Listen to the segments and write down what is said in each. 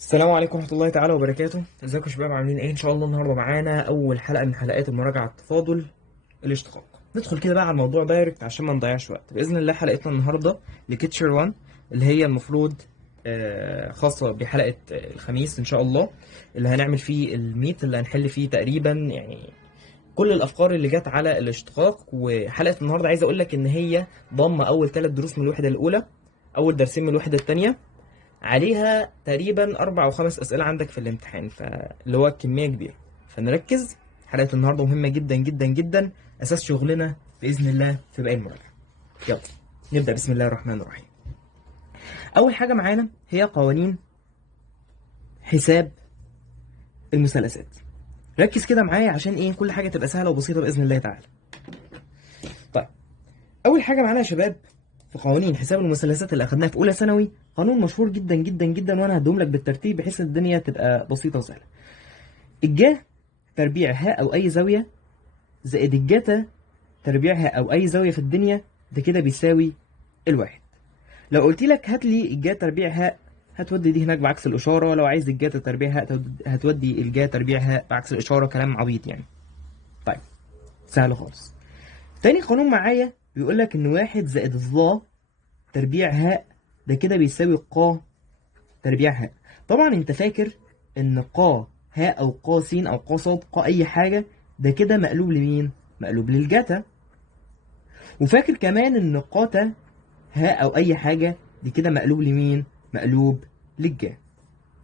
السلام عليكم ورحمة الله تعالى وبركاته. ازيكم يا شباب؟ عاملين ايه؟ ان شاء الله النهارده معانا اول حلقة من حلقات المراجعة التفاضل الاشتقاق. ندخل كده بقى على الموضوع دايركت عشان ما نضيعش وقت. باذن الله حلقتنا النهارده لكيتشر 1 اللي هي المفروض خاصة بحلقة الخميس ان شاء الله، اللي هنعمل فيه الميت اللي هنحل فيه تقريبا يعني كل الافكار اللي جت على الاشتقاق. وحلقة النهارده عايز اقول لك ان هي ضم اول 3 دروس من الوحدة الاولى، اول درسين من الوحدة الثانية، عليها تقريبا 4 أو 5 أسئلة عندك في الامتحان، فاللي هو كمية كبيرة. فنركز، حلقة النهاردة مهمة جدا جدا جدا، أساس شغلنا بإذن الله في باقي المراجعة. يلا نبدأ بسم الله الرحمن الرحيم. أول حاجة معانا هي قوانين حساب المثلثات. ركز كده معايا عشان إيه كل حاجة تبقى سهلة وبسيطة بإذن الله تعالى. طيب، أول حاجة معانا يا شباب في قوانين حساب المثلثات اللي أخدناها في أولى ثانوي، قانون مشهور جدا جدا جدا وأنا هديهم لك بالترتيب بحيث الدنيا تبقى بسيطة وسهلة. الجا تربيع هاء أو أي زاوية زائد الجتا تربيع هاء أو أي زاوية في الدنيا، ده كده بيساوي الواحد. لو قلت لك هات لي الجا تربيع هاء، هتودي دي هناك بعكس الإشارة. لو عايز الجا تربيع هاء هتودي الجا تربيع هاء بعكس الإشارة. كلام عبيط يعني. طيب، سهل خالص. تاني قانون معايا بيقول لك إن واحد زائد الظا تربيع هاء ده كده بيساوي قا تربيع هاء. طبعا انت فاكر ان قا هاء او قا س او قا صاد قا اي حاجة ده كده مقلوب لمين؟ مقلوب للجتا. وفاكر كمان ان قاتا هاء او اي حاجة دي كده مقلوب لمين؟ مقلوب للجا.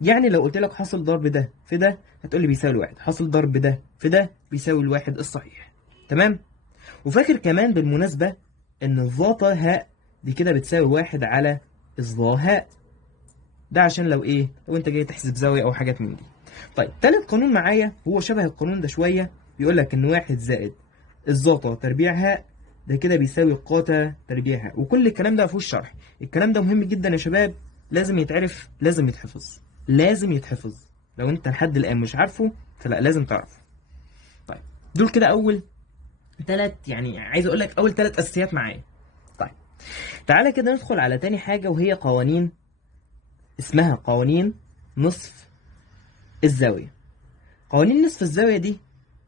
يعني لو قلت لك حاصل ضرب ده في ده هتقول لي بيساوي الواحد، حاصل ضرب ده في ده بيساوي الواحد الصحيح. تمام؟ وفاكر كمان بالمناسبة ان الظاتا هاء دي كده بتساوي واحد على الظا هاء. ده عشان لو انت جاي تحسب زاوية او حاجات من دي. طيب، تالت قانون معايا هو شبه القانون ده شوية، بيقول لك ان واحد زائد الزاتا تربيع هاء ده كده بيساوي قاتا تربيع هاء. وكل الكلام ده مفيهوش شرح، الكلام ده مهم جدا يا شباب، لازم يتعرف، لازم يتحفظ، لازم يتحفظ. لو انت لحد الان مش عارفه فلا لازم تعرفه. طيب، دول كده اول يعني عايز اقول لك اول 3 اساسيات معايا. طيب، تعالى كده ندخل على تاني حاجة وهي قوانين، اسمها قوانين نصف الزاوية. قوانين نصف الزاوية دي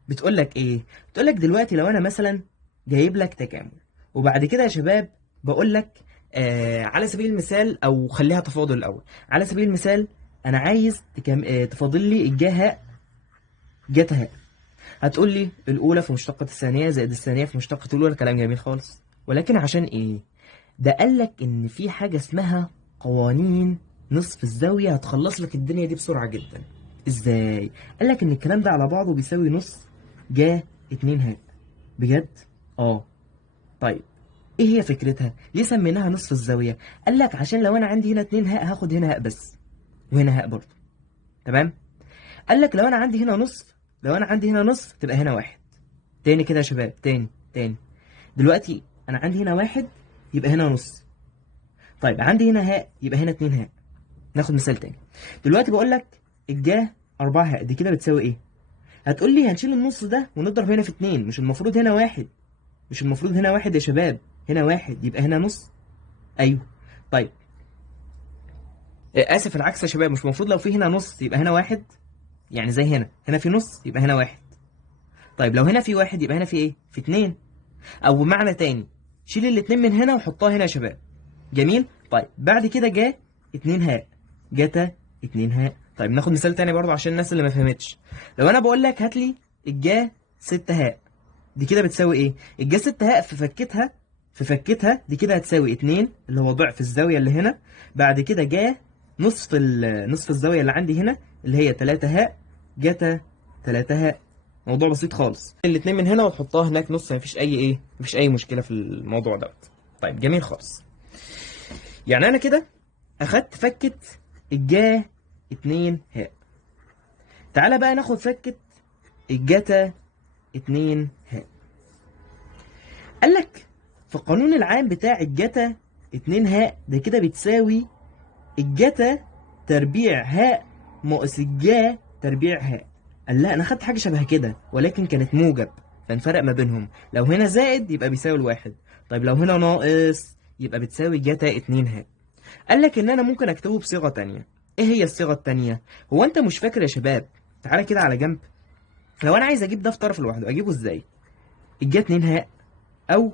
بتقول لك ايه؟ بتقول لك دلوقتي لو انا مثلا جايب لك تكامل، وبعد كده يا شباب بقول لك على سبيل المثال، او خليها تفاضل الاول. على سبيل المثال انا عايز تفاضل لي الجهة جتا هاء. هتقول لي الاولى في مشتقة الثانية زائد الثانية في مشتقة الاولى. كلام جميل خالص، ولكن عشان ايه؟ ده قال لك ان في حاجة اسمها قوانين نصف الزاوية هتخلص لك الدنيا دي بسرعة جدا. ازاي؟ قال لك ان الكلام ده على بعضه بيساوي نص جا 2 هاء. بجد؟ اه. طيب، ايه هي فكرتها؟ ليه سميناها نصف الزاوية؟ قال لك عشان لو انا عندي هنا 2 هاء هاخد هنا هاء بس، وهنا هاء برضه. تمام؟ قال لك لو انا عندي هنا نصف، لو انا عندي هنا نصف تبقى هنا واحد. تاني كده يا شباب، تاني. دلوقتي انا عندي هنا واحد يبقى هنا نص. طيب، عندي هنا هاء يبقى هنا 2 هاء. ناخد مثال تاني. دلوقتي بقول لك الجاه 4 هاء دي كده بتساوي ايه؟ هتقول لي هنشيل النص ده ونضرب هنا في 2. مش المفروض هنا واحد؟ مش المفروض هنا واحد يا شباب؟ هنا واحد يبقى هنا نص. ايوه. طيب، اسف العكس يا شباب، مش المفروض لو في هنا نص يبقى هنا واحد؟ يعني زي هنا في نص يبقى هنا واحد. طيب، لو هنا في واحد يبقى هنا في ايه؟ في 2. او بمعنى تاني، شيل الاتنين من هنا وحطها هنا يا شباب. جميل. طيب، بعد كده جه 2 هاء، جتا 2 هاء. طيب، ناخد مثال تاني برضو عشان الناس اللي ما فهمتش. لو انا بقول لك هات لي الجا 6 هاء دي كده بتساوي ايه؟ الجا 6 هاء في فكتها دي كده هتساوي 2 اللي هو ضعف الزاويه اللي هنا. بعد كده جا نصف الزاويه اللي عندي هنا اللي هي 3 هاء، جتا 3 هاء. موضوع بسيط خالص، الاتنين من هنا وتحطها هناك نص، مفيش اي مشكله في الموضوع دوت. طيب، جميل خالص. يعني انا كده اخدت فكة الجا 2 هاء. تعالى بقى ناخد فكة الجتا 2 هاء. قالك في القانون العام بتاع الجتا 2 هاء ده كده بتساوي الجتا تربيع هاء ناقص الجا تربيع هاء. قال لا، انا خدت حاجة شبه كده ولكن كانت موجب، فنفرق ما بينهم. لو هنا زائد يبقى بيساوي الواحد، طيب لو هنا ناقص يبقى بتساوي جتا 2 هاء. قال لك ان انا ممكن اكتبه بصيغة تانية. ايه هي الصيغه التانيه؟ هو انت مش فاكر يا شباب؟ تعالى كده على جنب. لو انا عايز اجيب ده في طرف لوحده اجيبه ازاي؟ الجا 2 هاء او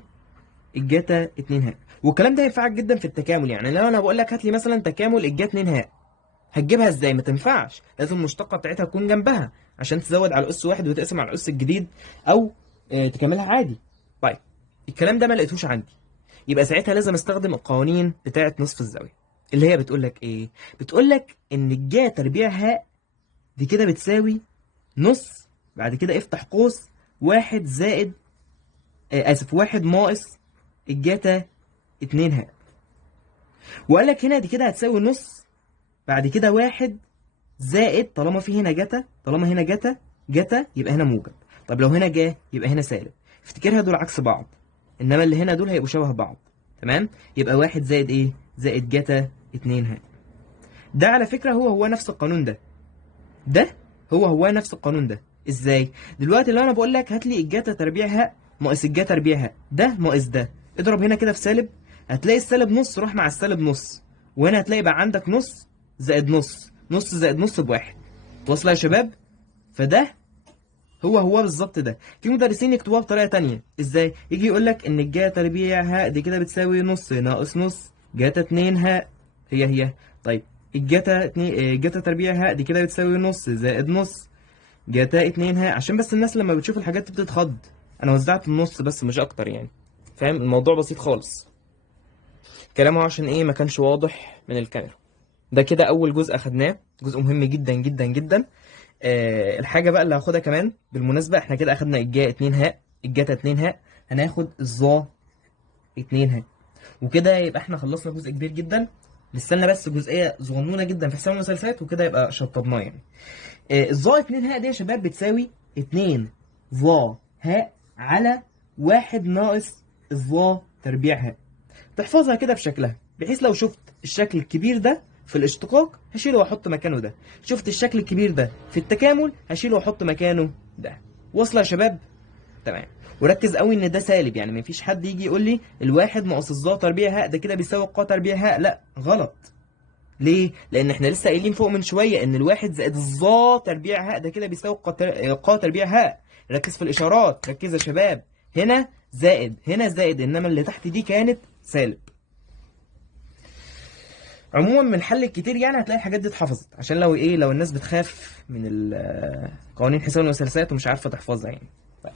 الجاتا 2 هاء. والكلام ده ينفعك جدا في التكامل. يعني لو انا بقول لك هات لي مثلا تكامل الجا 2 هاء، هتجيبها ازاي؟ ما تنفعش، لازم المشتقه بتاعتها تكون جنبها عشان تزود على الاس واحد وتقسم على الاس الجديد، او تكملها عادي. طيب الكلام ده ما لقيتوش عندي، يبقى ساعتها لازم استخدم القوانين بتاعه نصف الزاويه، اللي هي بتقول لك ايه؟ بتقول لك ان الجا تربيع هاء دي كده بتساوي نص، بعد كده افتح قوس، واحد زائد واحد ناقص الجاتا 2 هاء. وقال لك هنا دي كده هتساوي نص، بعد كده واحد زائد، طالما في هنا جتا، طالما هنا جتا جتا يبقى هنا موجب. طب لو هنا جا يبقى هنا سالب. افتكرها دول عكس بعض، انما اللي هنا دول هيبقوا شبه بعض. تمام؟ يبقى واحد زائد ايه؟ زائد جتا 2 هاء. ده على فكرة هو نفس القانون ده. ده هو نفس القانون ده. ازاي؟ دلوقتي لو انا بقول لك هات لي الجاتا تربيع هاء ناقص الجاتا تربيع هاء، ده ناقص ده، اضرب هنا كده في سالب، هتلاقي السالب نص روح مع السالب نص، وهنا هتلاقي بقى عندك نص زائد نص، نص زائد نص بواحد. واصله يا شباب؟ فده هو بالظبط ده. في مدرسين يكتبوها بطريقه تانية. ازاي؟ يجي يقول لك ان الجاتا تربيع هاء دي كده بتساوي نص ناقص نص جاتا 2 هاء، هي. طيب الجاتا 2 جاتا تربيع هاء دي كده بتساوي نص زائد نص جاتا 2 هاء. عشان بس الناس لما بتشوف الحاجات دي بتتخض، انا وزعت النص بس مش اكتر يعني. فاهم؟ الموضوع بسيط خالص. كلامه عشان ايه ما كانش واضح من الكاميرا. ده كده اول جزء اخدناه، جزء مهم جدا جدا جدا. الحاجه بقى اللي هاخدها كمان بالمناسبه، احنا كده اخدنا الجا 2 هاء، الجاتا 2 هاء، هناخد الظا 2 هاء، وكده يبقى احنا خلصنا جزء كبير جدا. لسه لنا بس جزئيه صغنونه جدا في حساب المسلسلات، وكده يبقى شطبناه يعني. الظا 2 هاء دي يا شباب بتساوي 2 ظا هاء على 1 ناقص الظا تربيع هاء. تحفظها كده بشكلها، بحيث لو شفت الشكل الكبير ده في الاشتقاق هشيله واحط مكانه ده، شفت الشكل الكبير ده في التكامل هشيله واحط مكانه ده. واصله يا شباب؟ تمام. وركز قوي ان ده سالب، يعني مفيش حد يجي يقول لي الواحد ناقص الظا تربيع هاء ده كده بيساوي القا تربيع هاء، لا غلط. ليه؟ لان احنا لسه قايلين فوق من شويه ان الواحد زائد الظا تربيع هاء ده كده بيساوي قا تربيع هاء. ركز في الاشارات، ركز يا شباب. هنا زائد هنا زائد، انما اللي تحت دي كانت سالب. عموما من الحل الكتير يعني هتلاقي الحاجات دي اتحفظت، عشان لو ايه، لو الناس بتخاف من قوانين حساب المثلثات ومش عارفه تحفظها يعني. طيب.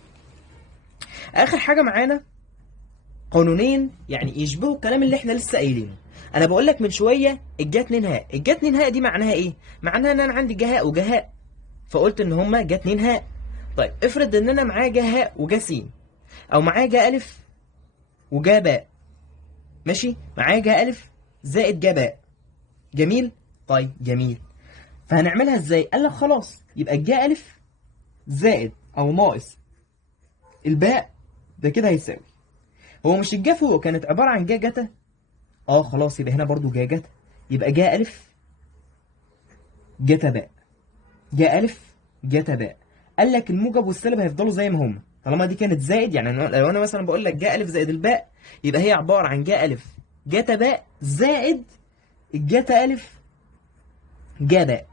اخر حاجه معانا قانونين يعني يشبهوا الكلام اللي احنا لسه قايلينه. انا بقول لك من شويه الجا 2 هاء، الجا 2 هاء دي معناها ايه؟ معناها ان انا عندي جهاء وجهاء، فقلت ان هما جا 2 هاء. طيب افرض ان انا معايا جهاء وجا س، او معايا جا الف وجا باء. ماشي؟ معايا جا الف زائد جا باء. جميل؟ طيب جميل. فهنعملها ازاي؟ قال لك خلاص يبقى الجا الف زائد او ناقص الباء ده كده هيساوي، هو مش الجا فوق كانت عباره عن جا جتا؟ خلاص يبقى هنا برضو جا جتا، يبقى جا الف جتا باء، جا الف جتا باء. قال لك الموجب والسالب هيفضلوا زي ما هم، طالما دي كانت زائد. يعني لو انا مثلا بقول لك جا الف زائد الباء، يبقى هي عباره عن جا الف جتا باء زائد الجتا الف جا باء.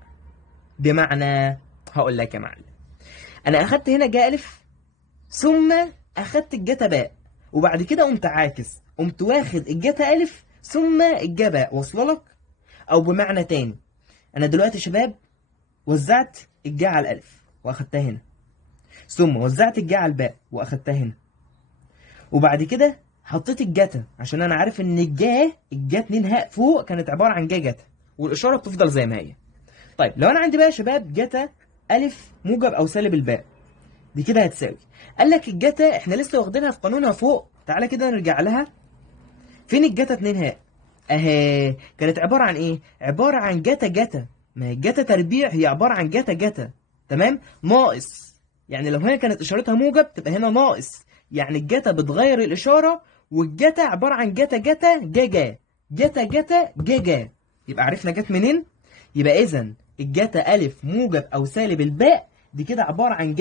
بمعنى، هقول لك يا معلم، انا اخدت هنا جا الف ثم اخدت الجتا باء، وبعد كده قمت عاكس، قمت واخد الجتا الف ثم الجا باء. واصله لك؟ او بمعنى تاني، انا دلوقتي يا شباب وزعت الجا على الالف واخدتها هنا، ثم وزعت الجا على الباء واخدتها هنا، وبعد كده حطيت الجتا عشان انا عارف ان الجا 2 هاء فوق كانت عباره عن جا جتا، والاشاره بتفضل زي ما هي. طيب لو انا عندي بقى يا شباب جتا الف موجب او سالب الباء، دي كده هتساوي، قال لك الجتا احنا لسه واخدينها في قانونها فوق، تعالى كده نرجع لها. فين الجتا 2 هاء؟ اهي كانت عباره عن ايه؟ عباره عن جتا جتا، ما هي الجتا تربيع هي عباره عن جتا جتا. تمام؟ ناقص، يعني لو هنا كانت اشارتها موجب تبقى هنا ناقص، يعني الجتا بتغير الاشاره، والجتا عباره عن جتا جتا جا جا، جتا جتا جا جا. يبقى عرفنا جت منين؟ يبقى اذا الجتا الف موجب او سالب الباء دي كده عباره عن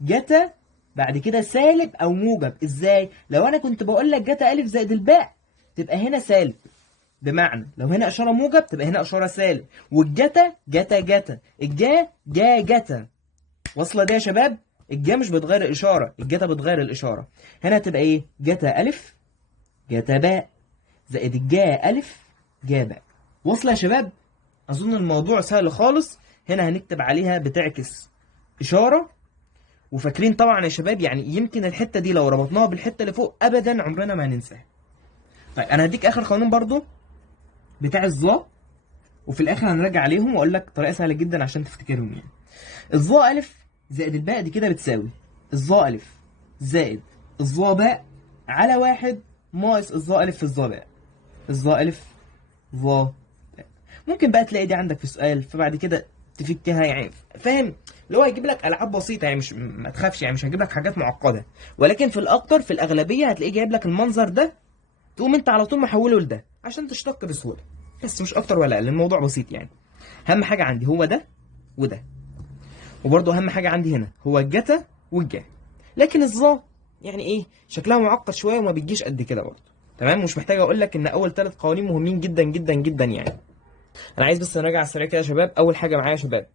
جتا بعد كده سالب او موجب. ازاي؟ لو انا كنت بقول لك جتا الف زائد الباء تبقى هنا سالب، بمعنى لو هنا اشاره موجب تبقى هنا اشاره سالب، والجتا جتا جتا، الجا جا جتا. واصله دي يا شباب؟ الجا مش بتغير الاشاره، الجتا بتغير الاشاره. هنا هتبقى ايه؟ جتا الف جتا باء زائد الجا الف جا باء. واصله يا شباب؟ اظن الموضوع سهل خالص. هنا هنكتب عليها بتعكس اشاره. وفاكرين طبعا يا شباب، يعني يمكن الحته دي لو ربطناها بالحته اللي فوق ابدا عمرنا ما هننساها. طيب انا هديك اخر قانون برضو بتاع الظا، وفي الاخر هنراجع عليهم واقول لك طريقه سهله جدا عشان تفتكرهم. يعني الظا الف زائد الباء دي كده بتساوي الظا الف زائد الظا باء على واحد ناقص الظا الف في الظا باء. الظا الف ظا باء. ممكن بقى تلاقي دي عندك في سؤال، فبعد كده تفكها. يعني فاهم؟ اللي هو هيجيب لك العاب بسيطه، يعني مش ما تخافش، يعني مش هيجيب لك حاجات معقده، ولكن في الاكتر في الاغلبيه هتلاقيه جايب لك المنظر ده، تقوم انت على طول محوله لده عشان تشتق بسهوله. بس مش اكتر ولا اقل، الموضوع بسيط يعني. اهم حاجه عندي هو ده وده، وبرضه اهم حاجه عندي هنا هو الجتا والجا. لكن الظا يعني ايه، شكلها معقد شويه وما بتجيش قد كده برضه. تمام؟ مش محتاج اقول لك ان اول 3 قوانين مهمين جدا جدا جدا يعني. انا عايز بس نراجع على السريع كده يا شباب. اول حاجه معايا يا شباب،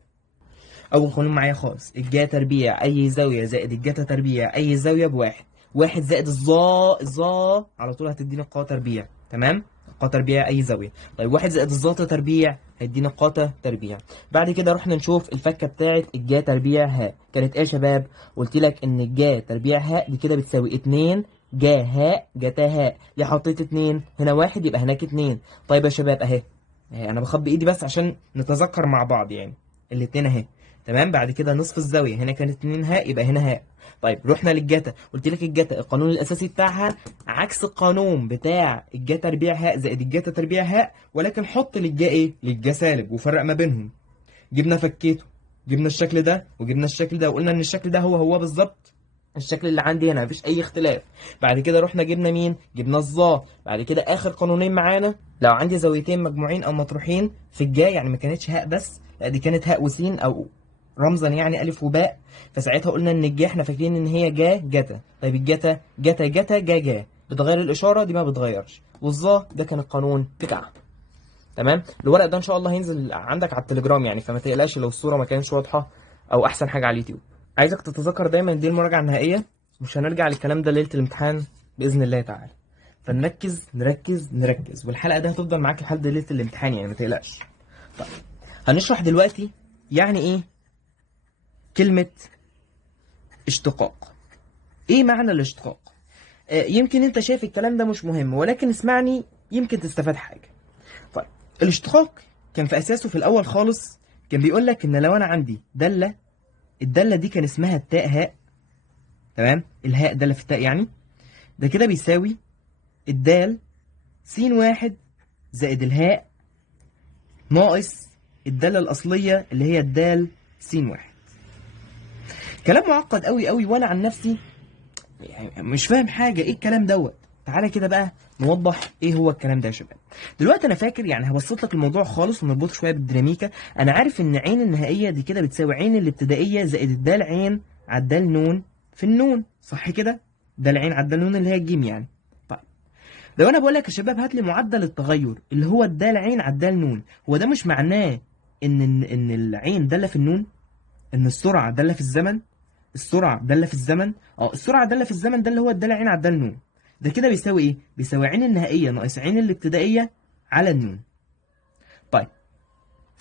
اول قانون معايا خالص، الجا تربيع اي زاويه زائد الجتا تربيع اي زاويه بواحد. واحد زائد الظا على طول هتديني القا تربيع. تمام؟ قا تربيع اي زاويه. طيب واحد زائد الظا تربيع هيدينا قا تربيع. بعد كده رحنا نشوف الفكه بتاعه الجا تربيع هاء كانت ايه يا شباب. قلت لك ان الجا تربيع هاء دي كده بتساوي 2 جا هاء جتا هاء. ليه حطيت 2 هنا؟ واحد يبقى هناك 2. طيب يا شباب اهي انا بخبي ايدي بس عشان نتذكر مع بعض يعني. الاتنين اهي. تمام؟ بعد كده نصف الزاويه هنا كانت 2 هاء يبقى هنا هاء. طيب رحنا للجتا، قلت لك الجتا القانون الاساسي بتاعها عكس القانون بتاع الجا تربيع هاء زائد الجتا تربيع هاء، ولكن حط للجا ايه؟ للجا سالب، وفرق ما بينهم. جبنا فكيته، جبنا الشكل ده وجبنا الشكل ده، وقلنا ان الشكل ده هو بالظبط الشكل اللي عندي هنا، مفيش اي اختلاف. بعد كده رحنا جبنا مين؟ جبنا الظا. بعد كده اخر قانونين معانا، لو عندي زاويتين مجموعين او مطروحين في الجا، يعني ما كانتش هاء بس، لا دي كانت هاء وسين او رمزا يعني الف وباء، فساعتها قلنا ان الجا احنا فاكرين ان هي جا جتا. طيب الجتا جتا جتا جا جا، بتغير الاشاره دي ما بتغيرش. والظا ده كان القانون بتاعها. تمام؟ الورق ده ان شاء الله هينزل عندك على التليجرام يعني، فما تقلقش لو الصوره ما كانتش واضحه، او احسن حاجه على اليوتيوب. عايزك تتذكر دايما دي المراجعه النهائيه، مش هنرجع للكلام ده ليله الامتحان باذن الله تعالى. فنركز نركز نركز، والحلقه دي هتفضل معاك لحد ليله الامتحان يعني، ما تقلقش. طيب هنشرح دلوقتي يعني ايه كلمه اشتقاق. ايه معنى الاشتقاق؟ يمكن انت شايف الكلام ده مش مهم، ولكن اسمعني يمكن تستفاد حاجه. طيب الاشتقاق كان في اساسه في الاول خالص كان بيقول لك ان لو انا عندي داله، الداله دي كان اسمها التاء هاء. تمام؟ الهاء داله في التاء يعني، ده كده بيساوي الدال س واحد زائد الهاء ناقص الداله الاصليه اللي هي الدال س واحد. كلام معقد قوي قوي، وانا عن نفسي يعني مش فاهم حاجه. ايه الكلام دوت؟ تعالى كده بقى نوضح ايه هو الكلام ده يا شباب. دلوقتي انا فاكر يعني هبسط لك الموضوع خالص ونربطه شويه بالديناميكا. انا عارف ان عين النهائيه دي كده بتساوي عين الابتدائيه زائد الدال عين على الدال نون في النون، صح كده؟ دال عين على الدال نون اللي هي الجيم يعني. طيب لو انا بقول لك يا شباب هات لي معدل التغير اللي هو الدال عين على الدال نون، هو ده مش معناه ان العين داله في النون؟ ان السرعه داله في الزمن؟ السرعه داله في الزمن؟ السرعه داله في الزمن ده اللي هو الدال عين على الدال نون. ده كده بيساوي ايه؟ بيساوي عين النهائيه ناقص عين الابتدائيه على النون. طيب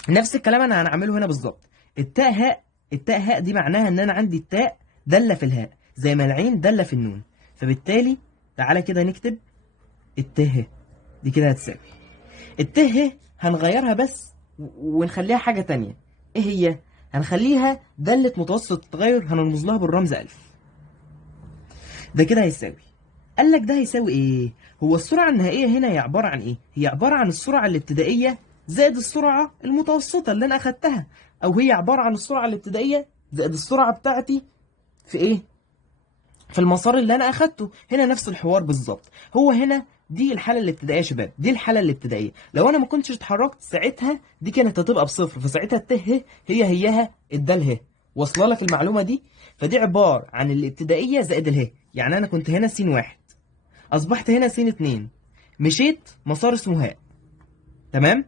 نفس الكلام انا هنعمله هنا بالظبط. التاء هاء، التاء هاء دي معناها ان انا عندي التاء داله في الهاء زي ما العين داله في النون، فبالتالي تعالى كده نكتب الته دي كده هتساوي الته هنغيرها بس ونخليها حاجه تانية. ايه هي؟ هنخليها داله متوسط التغير، هنرمز لها بالرمز ألف. ده كده هيساوي، قال لك ده هيساوي ايه؟ هو السرعه النهائيه هنا هي عباره عن ايه؟ هي عباره عن السرعه الابتدائيه زائد السرعه المتوسطه اللي انا اخدتها، او هي عباره عن السرعه الابتدائيه زائد السرعه بتاعتي في ايه؟ في المسار اللي انا اخدته. هنا نفس الحوار بالظبط. هو هنا دي الحاله الابتدائيه يا شباب، دي الحاله الابتدائيه. لو انا ما كنتش اتحركت ساعتها دي كانت هتبقى بصفر، فساعتها الته هيها الدال ه. واصله لك المعلومه دي؟ فدي عباره عن الابتدائيه زائد اله. يعني انا كنت هنا س واحد، اصبحت هنا س اتنين، مشيت مسار اسمه هاء. تمام؟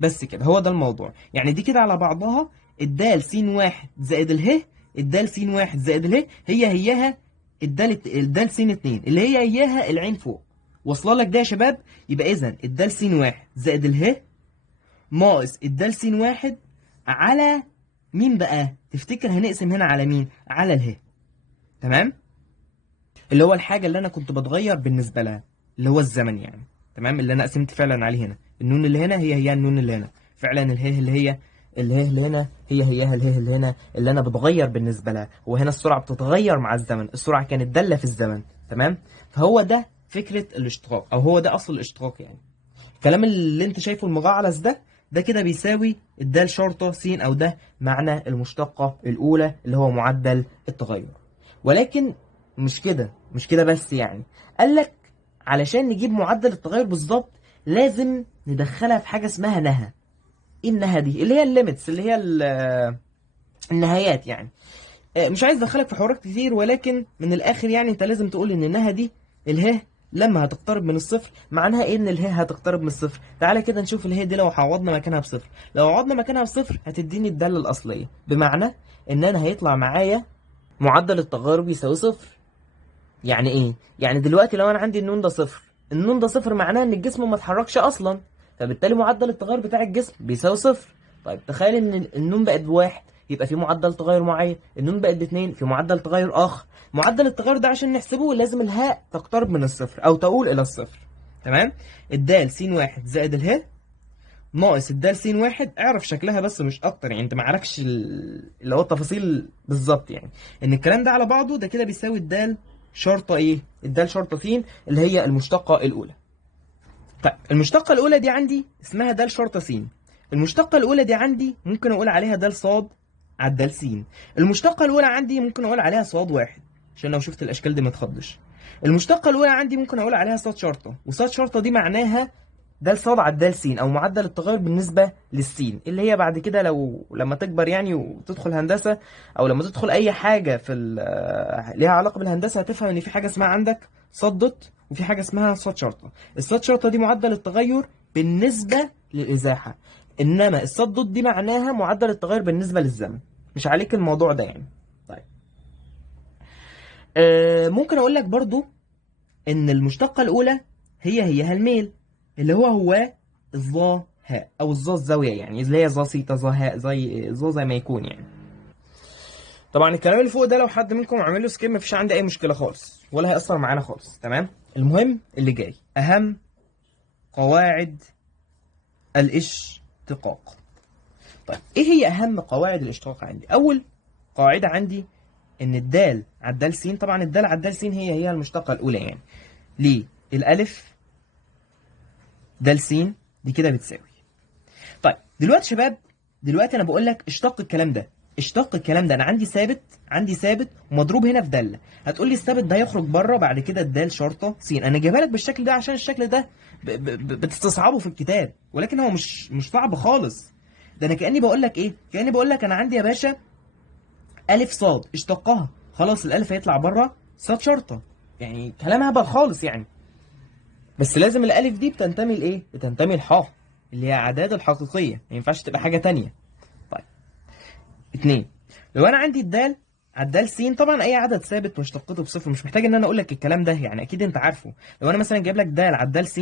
بس كده هو ده الموضوع. يعني دي كده على بعضها الدال س واحد زائد اله، الدال س واحد زائد اله هيها الدال س اتنين اللي هيها العين فوق. واصله لك ده يا شباب؟ يبقى اذا الدال س واحد زائد اله ناقص الدال س واحد على مين بقى؟ تفتكر هنقسم هنا على مين؟ على اله. تمام؟ اللي هو الحاجه اللي انا كنت بتغير بالنسبه لها، اللي هو الزمن يعني. تمام؟ اللي انا قسمت فعلا عليه هنا. النون اللي هنا هي النون اللي هنا. فعلا اله اللي هنا هيها اله اللي هنا اللي انا بتغير بالنسبه لها. وهنا السرعه بتتغير مع الزمن، السرعه كانت داله في الزمن. تمام؟ فهو ده فكره الاشتقاق، او هو ده اصل الاشتقاق يعني. الكلام اللي انت شايفه المجعلص ده كده بيساوي الدال شرطه س، او ده معنى المشتقه الاولى اللي هو معدل التغير. ولكن مش كده بس يعني. قال لك علشان نجيب معدل التغير بالظبط لازم ندخلها في حاجه اسمها نهى. ايه النهى دي؟ اللي هي الليميتس، اللي هي النهايات يعني. مش عايز ادخلك في حوارات كتير، ولكن من الاخر يعني انت لازم تقول ان النهى دي اله لما هتقترب من الصفر. معناها ايه ان اله هتقترب من الصفر؟ تعالى كده نشوف اله دي لو عوضنا مكانها بصفر. لو عوضنا مكانها بصفر هتديني الداله الاصليه، بمعنى ان انا هيطلع معايا معدل التغير بيساوي صفر. يعني ايه؟ يعني دلوقتي لو انا عندي النون ده صفر، النون ده صفر معناه ان الجسم ما اتحركش اصلا، فبالتالي معدل التغير بتاع الجسم بيساوي صفر. طيب تخيل ان النون بقت بواحد، يبقى في معدل تغير معين. النون بقت باتنين، في معدل تغير اخر. معدل التغير ده عشان نحسبه لازم الهاء تقترب من الصفر او تؤول الى الصفر. تمام؟ الدال س واحد زائد اله ناقص الدال س واحد. اعرف شكلها بس مش اكتر يعني، انت ما عرفش اللي هو التفاصيل بالظبط يعني. ان الكلام ده على بعضه ده كده بيساوي الدال شرطه ايه؟ الدال شرطه س اللي هي المشتقه الاولى. طيب المشتقه الاولى دي عندي اسمها دال شرطه س. المشتقه الاولى دي عندي ممكن اقول عليها دال صاد على الدال س. المشتقه الاولى عندي ممكن اقول عليها صاد واحد عشان لو شفت الاشكال دي ما تخضش. المشتقه الاولى عندي ممكن اقول عليها صاد شرطه، وصاد شرطه دي معناها ده صاد على الدال س، او معدل التغير بالنسبه للسين، اللي هي بعد كده لما تكبر يعني وتدخل هندسه، او لما تدخل اي حاجه في ليها علاقه بالهندسه، هتفهم ان في حاجه اسمها عندك صاد دوت وفي حاجه اسمها صاد شرطه. الصاد شرطه دي معدل التغير بالنسبه للازاحه، انما الصاد دوت دي معناها معدل التغير بالنسبه للزمن. مش عليك الموضوع ده يعني. طيب ممكن اقول لك برضو ان المشتقه الاولى هيها الميل، اللي هو الظا هاء، او الظا الزاويه يعني، اللي هي ظا سيتا ظا هاء زي ظا زي ما يكون يعني. طبعا الكلام اللي فوق ده لو حد منكم عامل له سكيب مفيش عندي اي مشكله خالص، ولا هيأثر معانا خالص. تمام؟ المهم اللي جاي اهم قواعد الاشتقاق. طيب ايه هي اهم قواعد الاشتقاق عندي؟ اول قاعده عندي ان الدال على الدال س، طبعا الدال على الدال س هي المشتقه الاولى يعني. ليه؟ الالف دال س دي كده بتساوي. طيب دلوقتي شباب، دلوقتي انا بقول لك اشتق الكلام ده. اشتق الكلام ده، انا عندي ثابت ومضروب هنا في داله. هتقول لي الثابت ده يخرج بره، بعد كده الدال شرطه س. انا جايبها لك بالشكل ده عشان الشكل ده بتستصعبه في الكتاب، ولكن هو مش صعب خالص. ده انا كاني بقول لك ايه؟ كاني بقول لك انا عندي يا باشا الف صاد اشتقها، خلاص الالف هيطلع بره صاد شرطه. يعني كلام هبل خالص يعني. بس لازم الالف دي بتنتمي لايه؟ بتنتمي لحاء، اللي هي اعداد الحقيقيه، ما ينفعش تبقى حاجه تانية. طيب اتنين، لو انا عندي الدال على الدال س، طبعا اي عدد ثابت مشتقته بصفر، مش محتاج ان انا اقول لك الكلام ده يعني، اكيد انت عارفه. لو انا مثلا جايب لك دال على الدال س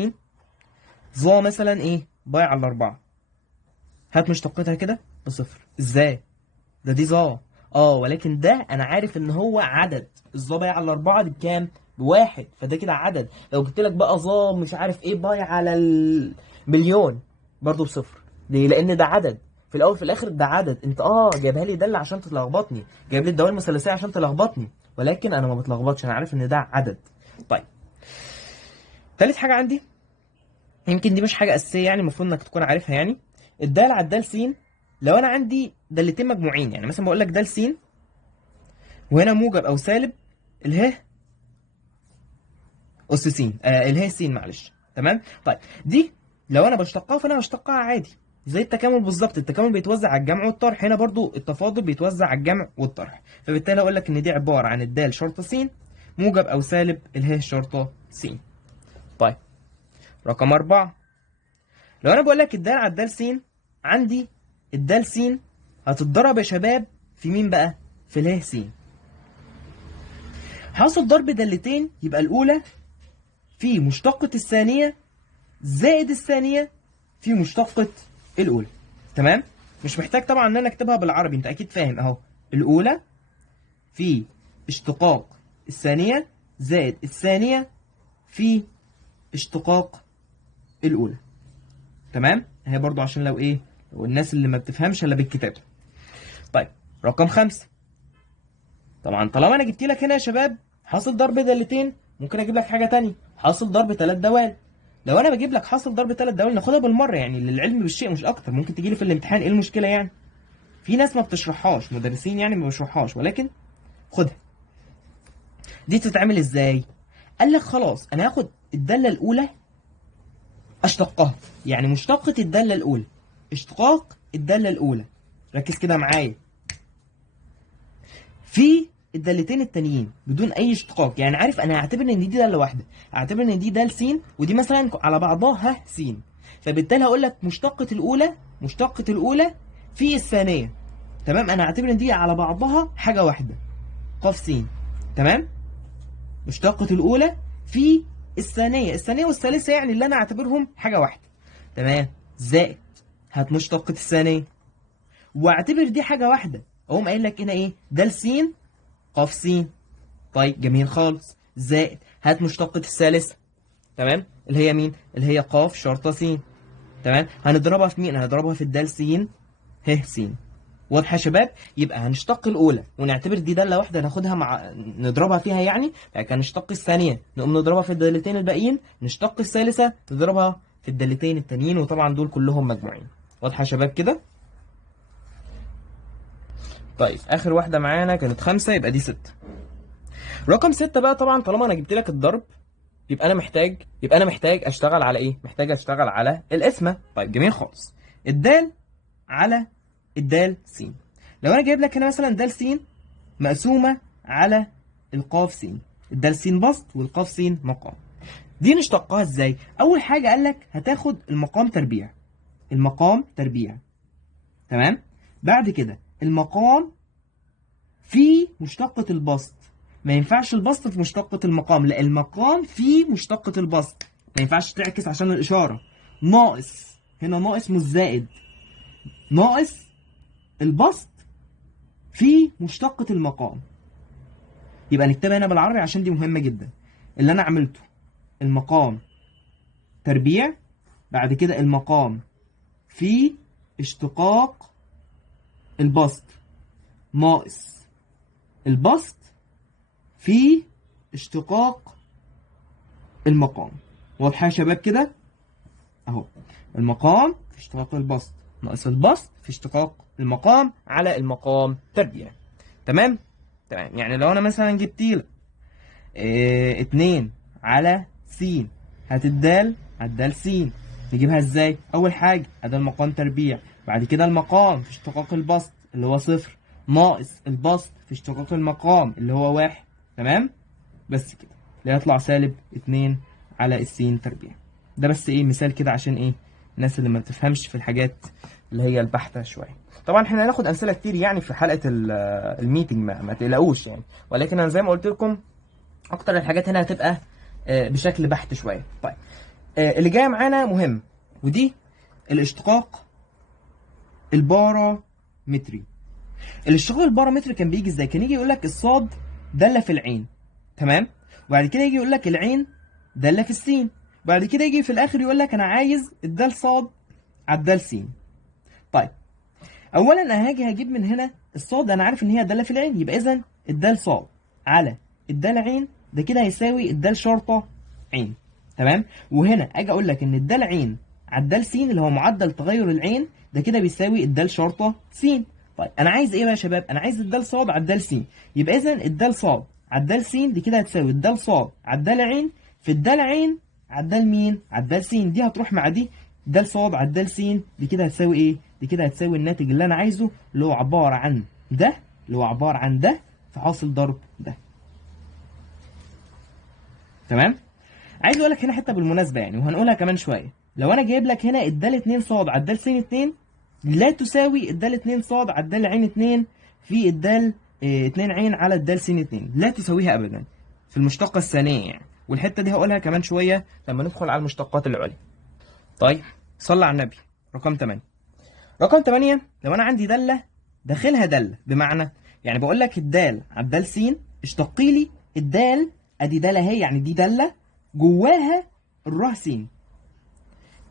ظا مثلا ايه؟ باي على الاربعه، هات مشتقتها كده بصفر. ازاي؟ ده دي ظا. ولكن ده انا عارف ان هو عدد. الظا باي على الاربعه دي بكام؟ بواحد، فده كده عدد. لو جبت لك بقى ظا مش عارف ايه باي على المليون، برضه بصفر. ليه؟ لان ده عدد. في الاول في الاخر ده عدد. انت جايبها لي داله عشان تلخبطني، جايب لي الدوال المثلثيه عشان تلخبطني، ولكن انا ما بتلخبطش، انا عارف ان ده عدد. طيب تالت حاجه عندي، يمكن دي مش حاجه اساسيه يعني، المفروض انك تكون عارفها يعني. الدال على الدال س، لو انا عندي دالتين مجموعين يعني، مثلا بقول لك دال س وهنا موجب او سالب اله اس س، اله س معلش. تمام؟ طيب دي لو انا بشتقها فانا هشتقها عادي زي التكامل بالظبط. التكامل بيتوزع على الجمع والطرح، هنا برضو التفاضل بيتوزع على الجمع والطرح. فبالتالي اقول لك ان دي عباره عن الدال شرطه س موجب او سالب اله شرطه س. طيب رقم 4، لو انا بقول لك الدال على الدال س، عندي الدال س هتتضرب يا شباب في مين بقى؟ في اله س. حاصل ضرب دالتين يبقى الاولى في مشتقة الثانية زائد الثانية في مشتقة الاولى. تمام؟ مش محتاج طبعا ان انا اكتبها بالعربي، انت اكيد فاهم اهو. الاولى في اشتقاق الثانية زائد الثانية في اشتقاق الاولى. تمام؟ اهي برضو عشان لو ايه، لو الناس اللي ما بتفهمش الا بالكتاب. طيب رقم 5. طبعا طالما انا جبت لك هنا يا شباب حاصل ضرب دالتين، ممكن اجيب لك حاجه تانية، حاصل ضرب 3 دوال. لو انا بجيب لك حاصل ضرب 3 دوال ناخدها بالمره، يعني للعلم بالشيء مش اكتر. ممكن تجي لي في الامتحان، ايه المشكله يعني؟ في ناس ما بتشرحهاش، مدرسين يعني ما بيشرحهاش، ولكن خدها. دي تتعمل ازاي؟ قال لك خلاص انا هاخد الداله الاولى اشتقها، يعني مشتقه الداله الاولى اشتقاق الداله الاولى. ركز كده معايا، في الدالتين التانيين بدون اي اشتقاق. يعني عارف انا هعتبر ان دي داله واحده، هعتبر ان دي دال س ودي مثلا على بعضها ه س، فبالتالي هقول لك مشتقه الاولى في الثانيه. تمام؟ انا هعتبر ان دي على بعضها حاجه واحده، ق س. تمام؟ مشتقه الاولى في الثانيه والثالثه، يعني اللي انا اعتبرهم حاجه واحده. تمام؟ زائد هات مشتقه الثانيه واعتبر دي حاجه واحده، اقوم قايل لك هنا ايه؟ دال س ق س. طيب جميل خالص. زائد هات مشتقة الثالثة. تمام؟ اللي هي مين؟ اللي هي ق شرطة س. تمام؟ هنضربها في مين؟ هنضربها في الدال س ه س. واضحة يا شباب؟ يبقى هنشتق الأولى ونعتبر دي دالة واحدة ناخدها مع نضربها فيها يعني، بعد كده نشتق الثانية نقوم نضربها في الدالتين الباقيين، نشتق الثالثة نضربها في الدالتين التانيين، وطبعا دول كلهم مجموعين. واضحة يا شباب كده؟ طيب آخر واحدة معانا كانت 5، يبقى دي 6. رقم 6 بقى، طبعا طالما انا جبت لك الضرب يبقى انا محتاج اشتغل على ايه؟ محتاج اشتغل على القسمه. طيب جميل خالص. الدال على الدال س. لو انا جايب لك هنا مثلا دال س مقسومه على القاف س، الدال س بسط والقاف س مقام، دي نشتقها ازاي؟ اول حاجه قال لك هتاخد المقام تربيع، المقام تربيع. تمام؟ بعد كده المقام في مشتقة البسط، ما ينفعش البسط في مشتقة المقام، لا المقام في مشتقة البسط، ما ينفعش تعكس عشان الإشارة. ناقص، هنا ناقص مش زائد، ناقص البسط في مشتقة المقام. يبقى نكتبها هنا بالعربي عشان دي مهمة جدا. اللي أنا عملته المقام تربيع، بعد كده المقام في اشتقاق البسط ناقص البسط في اشتقاق المقام. واضحة يا شباب كده؟ اهو المقام في اشتقاق البسط ناقص البسط في اشتقاق المقام على المقام تربيع. تمام؟ تمام. يعني لو انا مثلا جبت لك 2 على س، هات الدال على الدال س. نجيبها ازاي؟ اول حاجة ادي المقام تربيع، بعد كده المقام في اشتقاق البسط اللي هو 0 ناقص البسط في اشتقاق المقام اللي هو 1. تمام؟ بس كده اللي هيطلع سالب 2 على السين تربيع. ده بس ايه مثال كده عشان ايه الناس اللي ما بتفهمش في الحاجات اللي هي البحتة شوية. طبعا احنا هناخد امثله كتير يعني في حلقه الميتنج، ما تقلقوش يعني، ولكن انا زي ما قلت لكم اكتر الحاجات هنا هتبقى بشكل بحت شويه. طيب اللي جاي معانا مهم، ودي الاشتقاق البارامتري. الاشتقاق البارامتري كان بيجي ازاي؟ كان يجي يقول لك الصاد داله في العين، تمام؟ وبعد كده يجي يقول لك العين داله في السين، بعد كده يجي في الاخر يقول لك انا عايز الدال صاد على الدال سين. طيب اولا انا هجيب من هنا الصاد، انا عارف ان هي داله في العين، يبقى اذا الدال صاد على الدال عين ده كده هيساوي الدال شرطه عين. تمام؟ وهنا اجي اقول لك ان الدال عين على الدال س اللي هو معدل تغير العين ده كده بيساوي الدال شرطه س. طيب انا عايز ايه بقى يا شباب؟ انا عايز الدال صاد على الدال س، يبقى اذا الدال صاد على الدال س دي كده هتساوي الدال صاد على الدال عين في الدال عين على الدال مين؟ على الدال س. دي هتروح مع دي، دال صاد على الدال س دي كده هتساوي ايه؟ دي كده هتساوي الناتج اللي انا عايزه اللي هو عباره عن ده، اللي هو عباره عن ده في حاصل ضرب ده. تمام؟ عايز اقول لك هنا حته بالمناسبه يعني، وهنقولها كمان شويه. لو انا جايب لك هنا الدال 2 ص على الدال س 2 لا تساوي الدال 2 ص على الدال ع 2 في الدال 2 ع على الدال س 2، لا تساويها ابدا في المشتقه الثانيه يعني. والحته دي هقولها كمان شويه لما ندخل على المشتقات العليا. طيب صلى على النبي. رقم 8. رقم 8 لو انا عندي داله داخلها داله، بمعنى يعني بقول لك الدال على الدال س اشتقي لي الدال، ادي داله اهي يعني دي داله جواها الره س،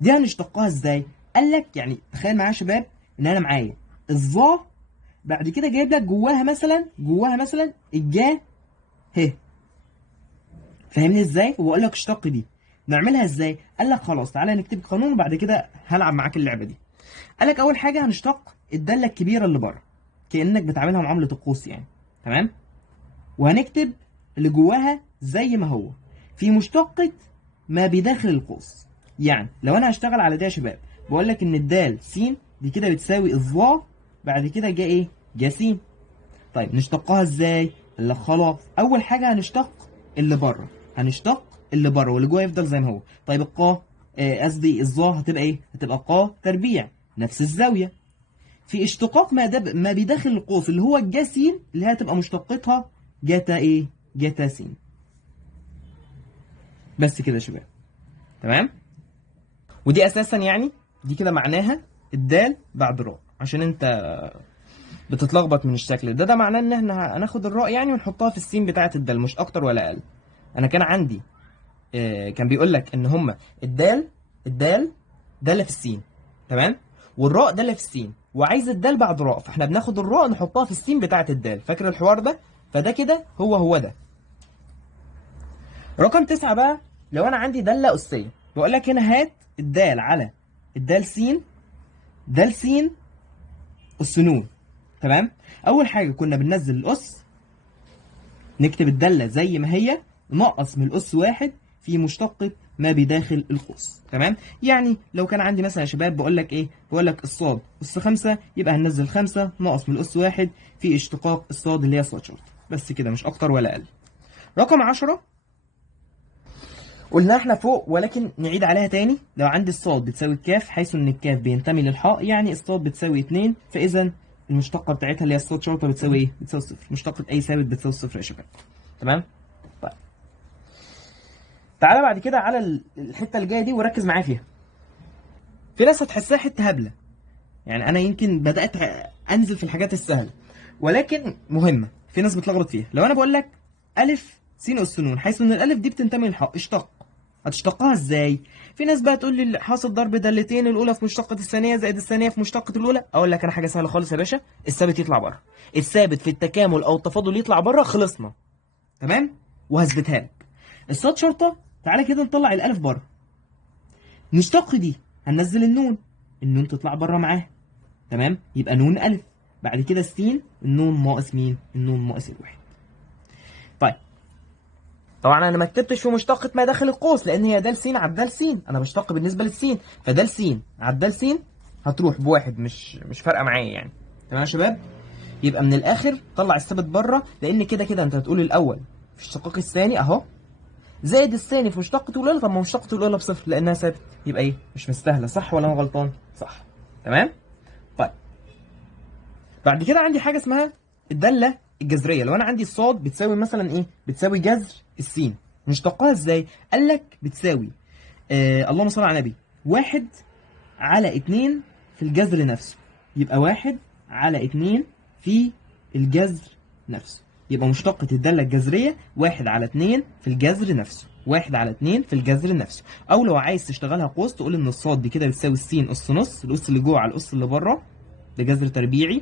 دي هنشتقها ازاي؟ قال لك يعني تخيل معايا يا شباب ان انا معايا الظا، بعد كده جايب لك جواها مثلا الجا ه، فاهمني ازاي؟ وبقول لك اشتق دي نعملها ازاي؟ قال لك خلاص تعالى نكتب قانون وبعد كده هلعب معاك اللعبه دي. قال لك اول حاجه هنشتق الداله الكبيره اللي بره كانك بتعملها معامله القوس يعني، تمام؟ وهنكتب اللي جواها زي ما هو في مشتقه ما بداخل القوس. يعني لو انا هشتغل على ده يا شباب بقول لك ان الدال س دي كده بتساوي الظا، بعد كده جا ايه؟ جا س. طيب نشتقها ازاي؟ قال لك خلاص اول حاجه هنشتق اللي بره، واللي جوه يفضل زي ما هو. طيب القا قصدي الظا هتبقى ايه؟ هتبقى قا تربيع نفس الزاويه. في اشتقاق ما بداخل القوس اللي هو الجا س اللي هي هتبقى مشتقتها جاتا ايه؟ جاتا س. بس كده يا شباب، تمام؟ ودي اساسا يعني دي كده معناها الدال بعد راء، عشان انت بتتلخبط من الشكل ده معناه ان احنا هناخد الراء يعني ونحطها في السين بتاعه الدال، مش اكتر ولا اقل. انا كان عندي كان بيقول لك ان هما الدال داله في السين، تمام؟ والراء داله في السين، وعايز الدال بعد راء، فاحنا بناخد الراء نحطها في السين بتاعه الدال. فاكر الحوار ده؟ فده كده هو ده. رقم 9 بقى لو انا عندي داله اسيه بقول لك هنا هات الدال على الدال س، دال س اس ن، تمام؟ اول حاجه كنا بننزل الاس، نكتب الداله زي ما هي نقص من الاس واحد في مشتقه ما بداخل القوس، تمام؟ يعني لو كان عندي مثلا يا شباب بقول لك ايه؟ بقول لك الصاد اس 5 يبقى هننزل 5 ناقص من الاس واحد في اشتقاق الصاد اللي هي صاد شرط، بس كده مش اكتر ولا اقل. رقم 10 قلنا احنا فوق ولكن نعيد عليها تاني. لو عندي الصاد بتساوي الكاف حيث ان الكاف بينتمي للحاء يعني الصاد بتساوي 2، فاذا المشتقه بتاعتها اللي هي الصاد شرطه بتساوي ايه؟ بتساوي صفر. مشتقه اي ثابت بتساوي صفر يا شباب، تمام؟ طيب تعالى بعد كده على الحته اللي جايه دي وركز معايا فيها. في ناس هتحسها حته هبله، يعني انا يمكن بدات انزل في الحاجات السهله ولكن مهمه، في ناس بتلخبط فيها. لو انا بقول لك الف س اس ن حيث ان الالف دي بتنتمي للحاء، اشتق، هتشتقها ازاي؟ في ناس بقى تقول لي حاصل ضرب دالتين الاولى في مشتقه الثانيه زائد الثانيه في مشتقه الاولى. اقول لك انا حاجه سهله خالص يا باشا، الثابت يطلع بره، الثابت في التكامل او التفاضل يطلع بره، خلصنا، تمام؟ وهثبتها لك. الصاد شرطه، تعالى كده نطلع الالف بره، نشتق دي هننزل النون تطلع بره معاها، تمام؟ يبقى نون الف، بعد كده السين النون ناقص مين؟ النون ناقص الواحد. طيب طبعا انا ما كتبتش في مشتقه ما داخل القوس لان هي د س على د س، انا بشتق بالنسبه للسين، فد س على د س هتروح بواحد، مش فارقه معايا يعني، تمام يا شباب؟ يبقى من الاخر طلع الثابت بره، لان كده كده انت هتقول الاول في الشقاق الثاني اهو زائد الثاني في مشتقه الاولى، طب ما مشتقه الاولى بصفر لانها ثابت، يبقى ايه؟ مش مستاهله، صح ولا انا غلطان؟ صح، تمام؟ طيب بعد كده عندي حاجه اسمها الداله الجذريه. لو انا عندي الصاد بتساوي مثلا ايه؟ بتساوي جذر السين، نشتقها ازاي؟ قال لك بتساوي اللهم صل على النبي 1 على 2 في الجذر نفسه، يبقى 1 على 2 في الجذر نفسه، يبقى مشتقة الدالة الجذرية 1 على 2 في الجذر نفسه، 1 على 2 في الجذر نفسه. أو لو عايز تشتغلها قوس تقول إن الصاد دي كده بتساوي السين أس نص، الأس اللي جوه على الأس اللي بره، ده جذر تربيعي،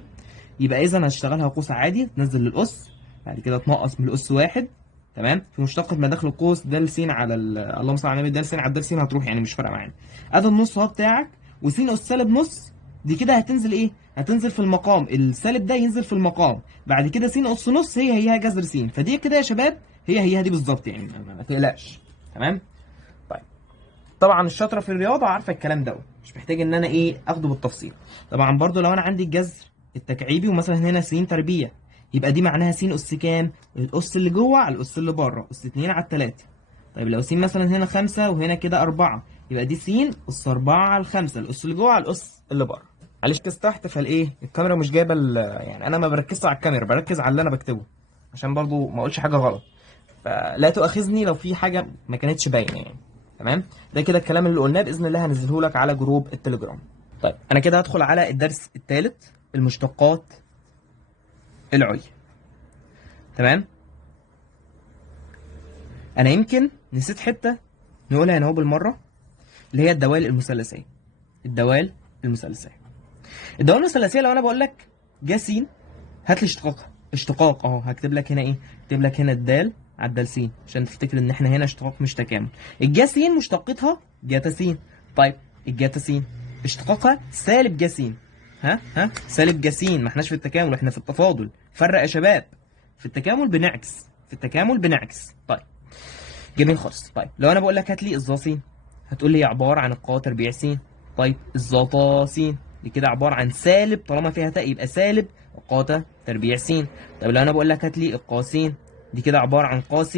يبقى إذا هشتغلها قوس عادي، تنزل للأس بعد كده تنقص من الأس واحد، تمام؟ في مشتقة ما داخل القوس د س على اللهم صل على النبي، د س على د س هتروح يعني مش فارقة معانا. أدي النص أهو بتاعك، وس أس سالب نص دي كده هتنزل ايه؟ هتنزل في المقام، السالب ده ينزل في المقام، بعد كده س أس نص هي جذر س، فدي كده يا شباب هي دي بالظبط يعني، ما تقلقش، تمام؟ طيب طبعا الشاطره في الرياضه عارفه الكلام ده، مش محتاج ان انا ايه اخده بالتفصيل. طبعا برضو لو انا عندي الجذر التكعيبي ومثلا هنا س تربيع، يبقى دي معناها س اس كام؟ الاس اللي جوه على الاس اللي بره، اس 2 على 3. طيب لو س مثلا هنا 5 وهنا كده 4، يبقى دي س اس 4 على 5، الاس اللي جوه على الاس اللي بره. معلش كده تحت، فالايه الكاميرا مش جايبه يعني انا ما بركزش على الكاميرا، بركز على اللي انا بكتبه عشان برضو ما اقولش حاجه غلط، فلا تؤاخذني لو في حاجه ما كانتش باينه يعني. تمام، ده كده الكلام اللي قلناه باذن الله هنزله لك على جروب التليجرام. طيب انا كده هدخل على الدرس الثالث، المشتقات العليا. تمام، انا يمكن نسيت حته نقولها هنا اهو بالمره، اللي هي الدوال المثلثيه. الدوال المثلثيه، الدوال المثلثيه لو انا بقول لك جا س، هات لي اشتقاقها. اشتقاق اهو، هكتب لك هنا ايه؟ هكتب لك هنا الدال على الدال س عشان تفتكر ان احنا هنا اشتقاق مش تكامل. الجا س مشتقتها جاتا س. طيب الجاتا س اشتقاقها سالب جا س. ها سالب جا س، ما احناش في التكامل، احنا في التفاضل. فرق يا شباب، في التكامل بنعكس، في التكامل بنعكس. طيب جميل خالص. طيب لو انا بقول لك هات لي الظا س، هتقول لي عباره عن القا تربيع س. طيب الظا س دي كده عباره عن سالب، طالما فيها تاء يبقى سالب قا تربيع س. طب لو انا بقول لك هات لي القا س، دي كده عباره عن قا س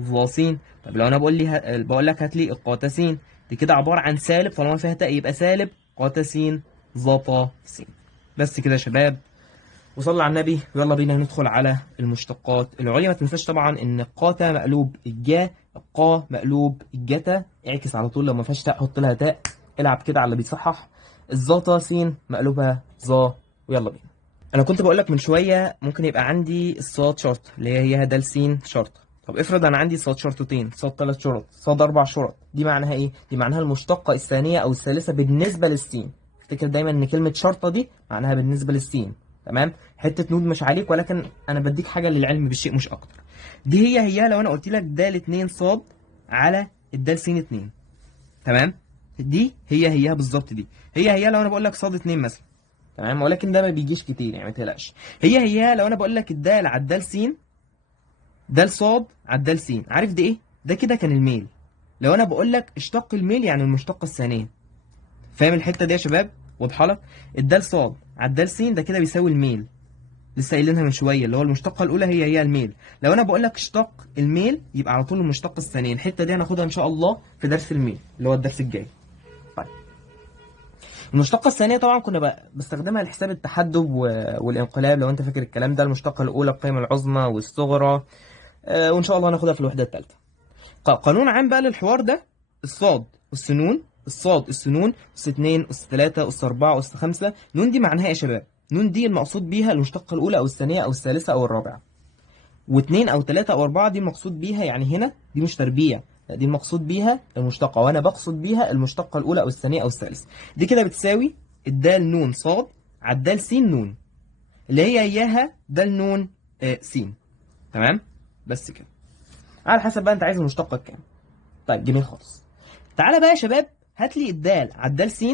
ظا س. طب لو انا بقول لك هات لي القا س، دي كده عباره عن سالب، طالما فيها تاء يبقى سالب قا س ظا س. بس كده يا شباب، وصلى على النبي ويلا بينا ندخل على المشتقات العليا. ما تنساش طبعا ان قاتا مقلوب الجا، القا مقلوب الجتا، اعكس على طول، لو ما فيهاش تاء حط لها تاء، العب كده على اللي بيصحح. الظاطا س مقلوبها ظا، ويلا بينا. انا كنت بقول لك من شويه ممكن يبقى عندي الصاد شرط اللي هي د س شرط. طب افرض انا عندي صاد شرطتين، صاد 3 شرط، صاد 4 شرط، دي معناها ايه؟ دي معناها المشتقه الثانيه او الثالثه بالنسبه للسين. افتكر دايما ان كلمه شرطه دي معناها بالنسبه للسين. تمام، حته نود مش عليك، ولكن انا بديك حاجه للعلم بالشيء مش اكتر. دي هي لو انا قلت لك د 2 صاد على الد س 2. تمام، دي هي بالظبط، دي هي لو انا بقول لك صاد 2 مثلا. تمام، ولكن ده ما بيجيش كتير يعني ما تقلقش. هي لو انا بقول لك الدال على الدال س، دال صاد على الدال س، عارف دي ايه؟ ده كده كان الميل. لو انا بقول لك اشتق الميل يعني المشتقه الثانيه. فاهم الحته دي يا شباب؟ واضحه لك؟ الدال صاد على الدال س ده كده بيساوي الميل، لسه قايلينها من شويه، اللي هو المشتقه الاولى هي الميل. لو انا بقول لك اشتق الميل يبقى على طول المشتقه الثانيه. الحته دي هناخدها ان شاء الله في درس الميل اللي هو الدرس الجاي. طيب المشتقة الثانية طبعا كنا بستخدمها لحساب التحدب والانقلاب، لو انت فاكر الكلام ده. المشتقة الأولى القيمة العظمى والصغرى، وإن شاء الله هناخدها في الوحدة الثالثة. قانون عام بقى للحوار ده: الصاد والسنون، الصاد السنون أس 2 أس 3 أس 4 أس 5. نون دي معناها إيه يا شباب؟ نون دي المقصود بيها المشتقة الأولى أو الثانية أو الثالثة أو الرابعة. واثنين او ثلاثة او اربعة دي المقصود بيها، يعني هنا دي مش تربيع، لا دي المقصود بيها المشتقة، وانا بقصد بيها المشتقة الاولى او الثانية او الثالثة. دي كده بتساوي الدال نون صاد على الدال س نون، اللي هي اياها دال نون س. تمام، بس كده على حسب بقى انت عايز المشتقة كام. طيب جميل خالص. تعالى بقى يا شباب، هات لي الدال على الدال س،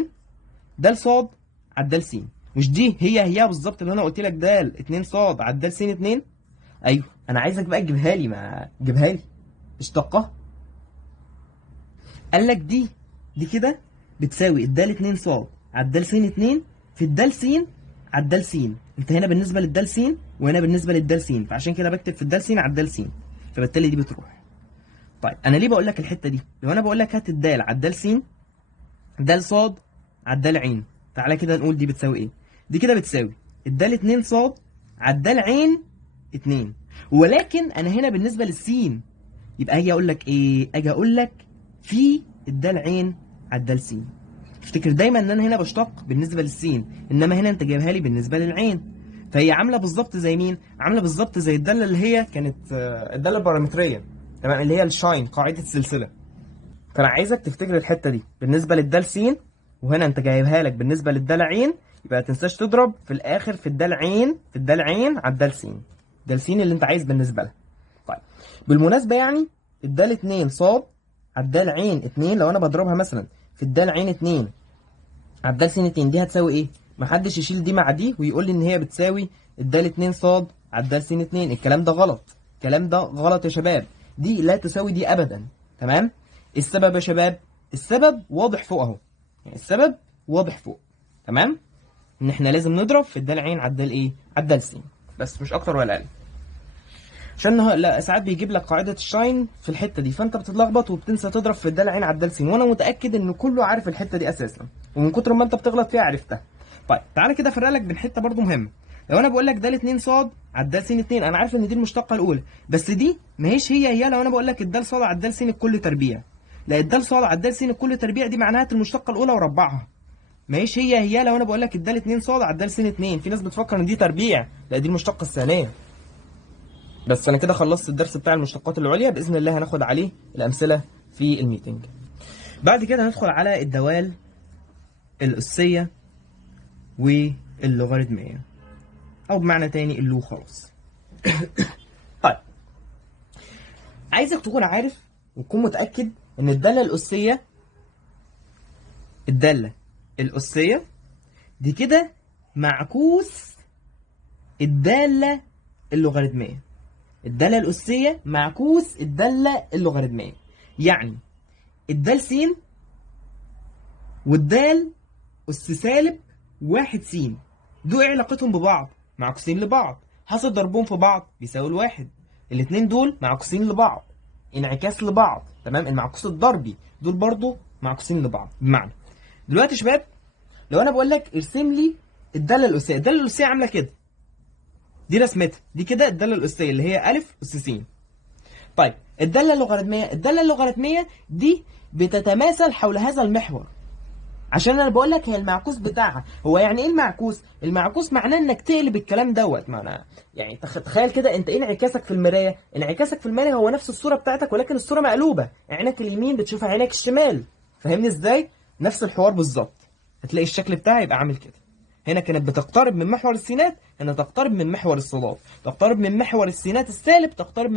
دال صاد على الدال س. مش دي هي بالظبط اللي انا قلت لك دال 2 صاد على الدال س 2؟ ايوه، انا عايزك بقى تجيبها لي، ما تجيبها لي اشتقها. قال لك دي كده بتساوي الدال 2 ص على الدال س 2 في الدال س على الدال س. انت هنا بالنسبه للدال س وهنا بالنسبه للدال س، فعشان كده بكتب في الدال س على الدال س، فبالتالي دي بتروح. طيب انا ليه بقول لك الحته دي؟ لو انا بقول لك هات الدال على الدال س، دال ص على الدال عين، تعالى كده نقول دي بتساوي ايه. دي كده بتساوي الدال 2 ص على الدال عين 2. ولكن انا هنا بالنسبه للسين، يبقى اجي اقول لك ايه؟ اجي اقول لك في الدال عين على الدال س. افتكر دايما ان انا هنا بشتق بالنسبه للسين، انما هنا انت جايبها لي بالنسبه للعين. فهي عامله بالظبط زي مين؟ عامله بالظبط زي الداله اللي هي كانت الداله البارامتريه، تمام، اللي هي الشاين، قاعده السلسله. فانا عايزك تفتكر الحته دي بالنسبه للدال س، وهنا انت جايبها لك بالنسبه للدال عين، يبقى ما تنساش تضرب في الاخر في الدال عين، في الدال عين على الدال س، الدال س اللي انت عايز بالنسبه لها. طيب بالمناسبه يعني الدال 2 ص على الدال عين 2، لو انا بضربها مثلا في الدال عين 2 على الدال س 2، دي هتساوي ايه؟ محدش يشيل دي مع دي ويقول لي ان هي بتساوي الدال 2 ص على الدال س 2. الكلام ده غلط، الكلام ده غلط يا شباب، دي لا تساوي دي ابدا. تمام، السبب يا شباب، السبب واضح فوق اهو، يعني السبب واضح فوق. تمام، ان احنا لازم نضرب في الدال عين على الدال ايه؟ على الدال س، بس مش اكتر ولا اقل. عشان لا ساعات بيجيب لك قاعده الشاين في الحته دي، فانت بتتلخبط وبتنسى تضرب في الدال عين على الدال سين، وانا متاكد ان كله عارف الحته دي اساسا، ومن كتر ما انت بتغلط فيها عرفتها. طيب تعالى كده افرق لك بين حته برضو مهمه. لو انا بقول لك دال 2 صاد على الدال س 2، انا عارف ان دي المشتقه الاولى، بس دي ما هيش هي لو انا بقول لك الدال صاد على الدال س الكل تربيع. لا، الدال صاد على الدال س الكل تربيع دي معناها المشتقه الاولى وربعها. ما هيش هي لو انا بقول لك الدال 2 صاد على الدال س 2، في ناس بتفكر ان دي تربيع، لا دي المشتقه الثانيه. بس انا كده خلصت الدرس بتاع المشتقات العليا، باذن الله هناخد عليه الامثله في الميتنج. بعد كده هندخل على الدوال الاسيه واللوغاريتميه، او بمعنى تاني اللو خلاص. طيب عايزك تكون عارف وتكون متاكد ان الداله الاسيه دي كده معكوس الداله اللوغاريتميه. الداله الاسيه معكوس الداله اللوغاريتميه، يعني الدال س والدال اس سالب 1 س، دول ايه علاقتهم ببعض؟ معكوسين لبعض، حاصل ضربهم في بعض بيساوي الواحد. الاثنين دول معكوسين لبعض، انعكاس لبعض، تمام؟ المعكوس الضربي دول برضو معكوسين لبعض. بمعنى دلوقتي يا شباب، لو انا بقول لك ارسم لي الداله الاسيه، الداله الاسيه عامله كده، دي رسمتها، دي كده الداله الاسيه اللي هي ا اس س. طيب الداله اللوغاريتميه دي بتتماثل حول هذا المحور، عشان انا بقول لك هي المعكوس بتاعها. هو يعني ايه المعكوس؟ المعكوس معناه انك تقلب الكلام دوت. معناه يعني تخيل كده، انت ايه انعكاسك في المرايه؟ انعكاسك في المرايه هو نفس الصوره بتاعتك، ولكن الصوره مقلوبه، عينك اليمين بتشوفها عينك الشمال. فاهمني ازاي؟ نفس الحوار بالظبط، هتلاقي الشكل بتاعي يبقى عامل كده. هنا كانت بتقترب من محور السينات، هنا تقترب من محور الصادات. تقترب من محور السينات السالب، تقترب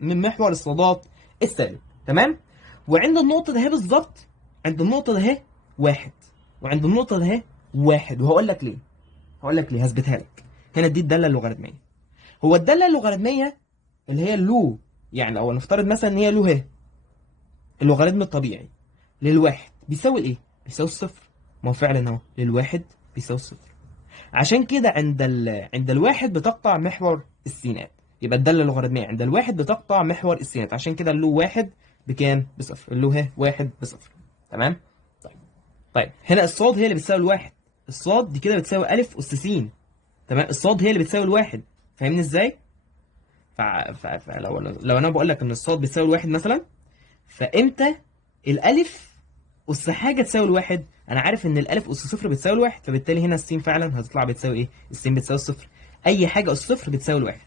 من محور الصادات السالب، تمام؟ وعند النقطه ده بالظبط، عند النقطه ده واحد، وعند النقطة ده واحد، وهقول لك ليه. هثبتها لك. هنا دي الدالة اللوغاريتمية. هو الدالة اللوغاريتمية اللي هي اللو، يعني لو نفترض مثلا ان هي لو اللوغاريتم الطبيعي للواحد بيساوي ايه؟ بيساوي الصفر. ما هو فعلا اهو للواحد بيساوي الصفر. عشان كده عند الواحد بتقطع محور السينات، يبقى الدالة اللوغاريتمية عند الواحد بتقطع محور السينات، عشان كده اللو واحد بكام؟ بصفر. اللو واحد بصفر، تمام؟ طيب هنا الصاد هي اللي بتساوي الواحد، الصاد دي كده بتساوي ا اس س، تمام؟ الصاد هي اللي بتساوي الواحد، فاهمني ازاي؟ لو انا بقول لك ان الصاد بتساوي الواحد مثلا، فامتى الالف اس حاجه تساوي الواحد؟ انا عارف ان الالف اس صفر بتساوي الواحد، فبالتالي هنا السين فعلا هتطلع بتساوي ايه؟ السين بتساوي الصفر. اي حاجه اس صفر بتساوي الواحد،